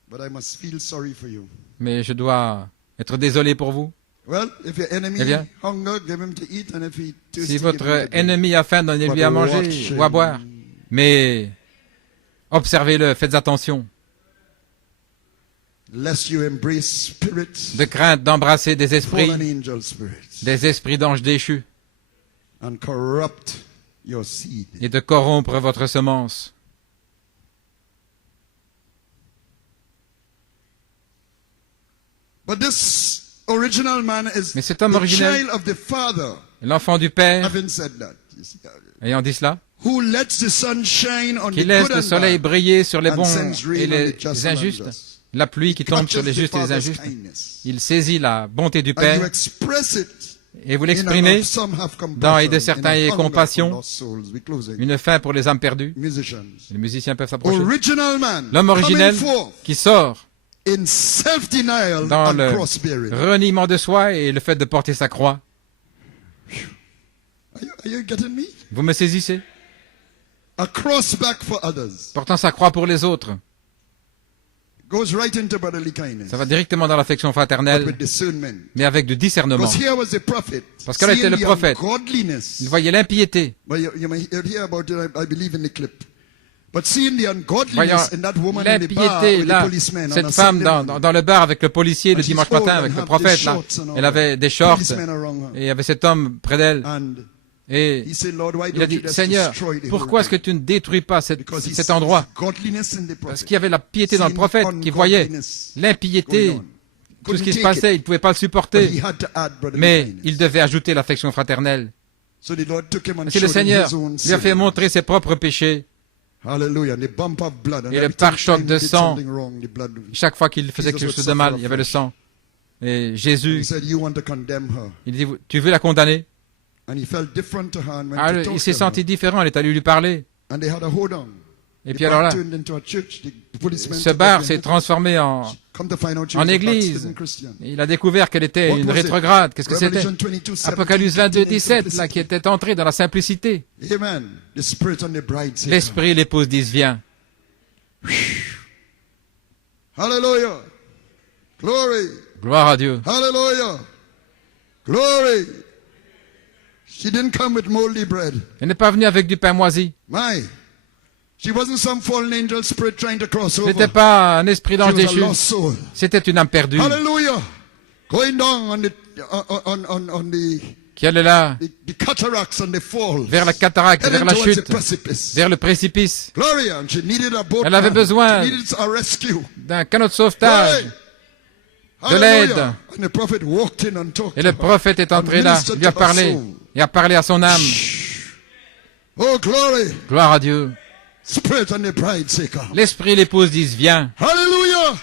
But I must feel sorry for you. Mais je dois être désolé pour vous. Well, if your enemy Eh bien, hunger, give him to eat, and if he thirsty, Si give him votre to drink. ennemi a faim, donnez-lui à manger ou à boire. Mais observez-le, faites attention. Lest you embrace spirits, De crainte d'embrasser des fallen esprits, angel spirits, des esprits d'anges déchus, and corrupt your seed. et de corrompre votre semence. But this original man is Mais cet homme the originel, child of the Father. l'enfant du Père, Having said that, you see, ayant dit cela, who lets the sun shine on qui the laisse good le and soleil bad, briller sur les and bons sends rain et on the just les and injustes, unjust. la pluie qui tombe sur les Catches the justes et les Father's injustes. kindness. Il saisit la bonté du And you Père express it et vous in l'exprimez and of some have dans et de compassion, certains in a ayez hunger compassion, for lost souls. We're closing. une faim pour les âmes perdues. Musicians. Les musiciens peuvent s'approcher. Original man L'homme originel coming forth qui sort in self-denial dans and le cross-bearing. reniement de soi et le fait de porter sa croix. Are you getting me? Vous me saisissez? A cross back for others. Portant sa croix pour les autres. Goes right into brotherly kindness. Ça va directement dans l'affection But fraternelle, with discernment. mais avec du discernement. Because here was the prophet. Parce que là était le seeing the prophète. ungodliness. Il voyait l'impiété. Well, you may hear about it, I believe in the clip. But seeing the Voyant ungodliness in that woman in the bar l'impiété with the là, policeman on cette a femme Sunday dans, morning. dans le bar avec le policier le And she's dimanche old matin and avec le have prophète the là. shorts and all Elle avait des shorts Policemen around her. et il y avait cet homme près d'elle. And Et he said, Lord, why il a don't you dit, just Seigneur, destroy the pourquoi whole est-ce que thing? tu ne détruis pas Because he cet sees endroit? godliness in the Parce prophet. qu'il y avait la piété dans le prophète qui voyait l'impiété, tout ce qui se passait, il ne pouvait pas le But supporter. he had to add brotherly Mais kindness. il devait ajouter l'affection fraternelle. So the Lord took him and Si le showed him Seigneur his own lui a fait sin. montrer ses propres péchés, Hallelujah. And the bump of blood. And Et le every pare-choc time he de did sang. something wrong, the blood. chaque fois qu'il faisait Jesus quelque would chose de mal, suffer il y avait le afresh. sang. Et He Jésus, said, you want to condemn her. il dit, tu veux la condamner? And he felt different to her and went Ah, to il talk s'est to senti her. différent, il est allé lui parler. And they had a hold on. Et puis alors là, ce bar s'est transformé en église. Il a découvert qu'elle était une rétrograde. Qu'est-ce que c'était? Apocalypse 22, 17, là, qui était entré dans la simplicité. L'esprit et l'épouse disent, viens. Hallelujah. Glory. Gloire à Dieu. Hallelujah. Glory. She didn't come with moldy bread. Elle n'est pas venue avec du pain moisi. My. She wasn't some fallen angel spirit trying to cross Ce over. n'était pas un esprit d'ange She was a déchu. lost soul. C'était une âme perdue Hallelujah. Going down on the qui allait là the cataracts and the falls. vers la cataracte, Heading vers la towards the chute, precipice. vers le précipice. Glory, and she needed a boat. Elle avait besoin She needed a rescue. d'un canot de sauvetage, Glory. de l'aide. Hallelujah. And the prophet walked in and talked Et le to her. prophète est entré là, lui a parlé, et a parlé à son âme. Oh, glory. Gloire à Dieu. Spirit and the bride say come. L'esprit et l'épouse disent, viens. Hallelujah.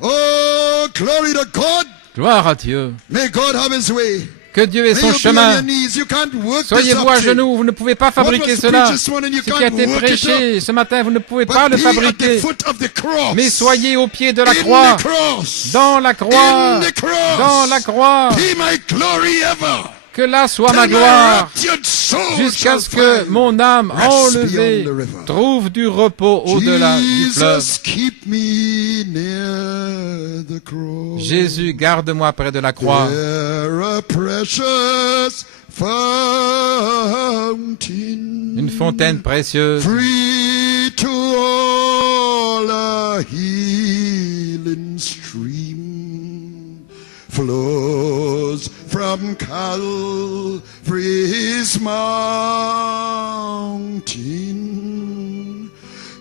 Oh, glory to God. Gloire à Dieu. May God have his way. Que Dieu ait May son you be on chemin. your knees. You can't work this Soyez-vous à up, genoux, vous ne pouvez pas fabriquer was cela. preached this morning, you Ce qui a can't été work it prêché ce matin, vous ne pouvez pas but le be at the fabriquer. foot of the cross. Mais soyez au pied de la In croix. the cross. Dans la croix. In the cross. Dans la croix. Be my glory ever. Que là soit ma Till my gloire. raptured soul Jusqu'à shall ce que find mon âme rest enlevée beyond the river. trouve du repos au-delà du fleuve. Jesus, keep me near the cross. Jésus, garde-moi près de la croix. There a precious fountain, Une fontaine précieuse, free to all, a healing stream flows from Calvary's mountain.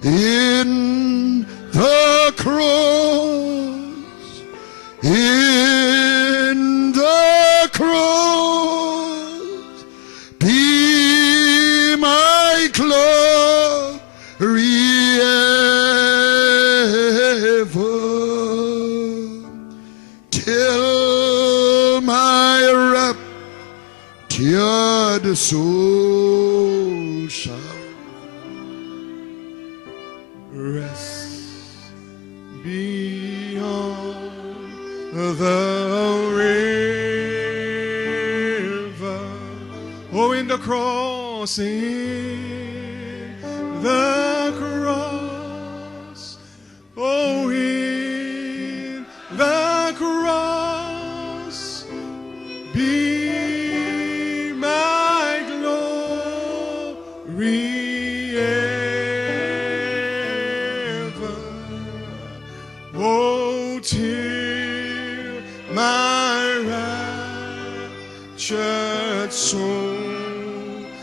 In the cross, in the cross, be my glory ever, till my raptured soul shall rest beyond the river. Oh, in the cross, in the cross. Oh, in the cross, be my glory ever. Oh, till my raptured soul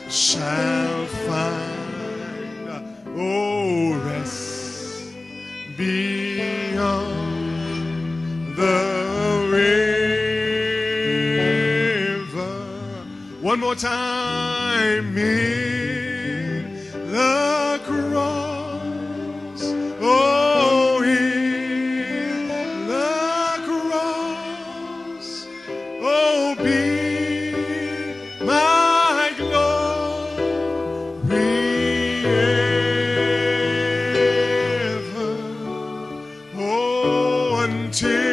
shall find, oh, rest beyond the river. One more time, in the cross. Oh, in the cross. Oh, be my glory ever. Oh, until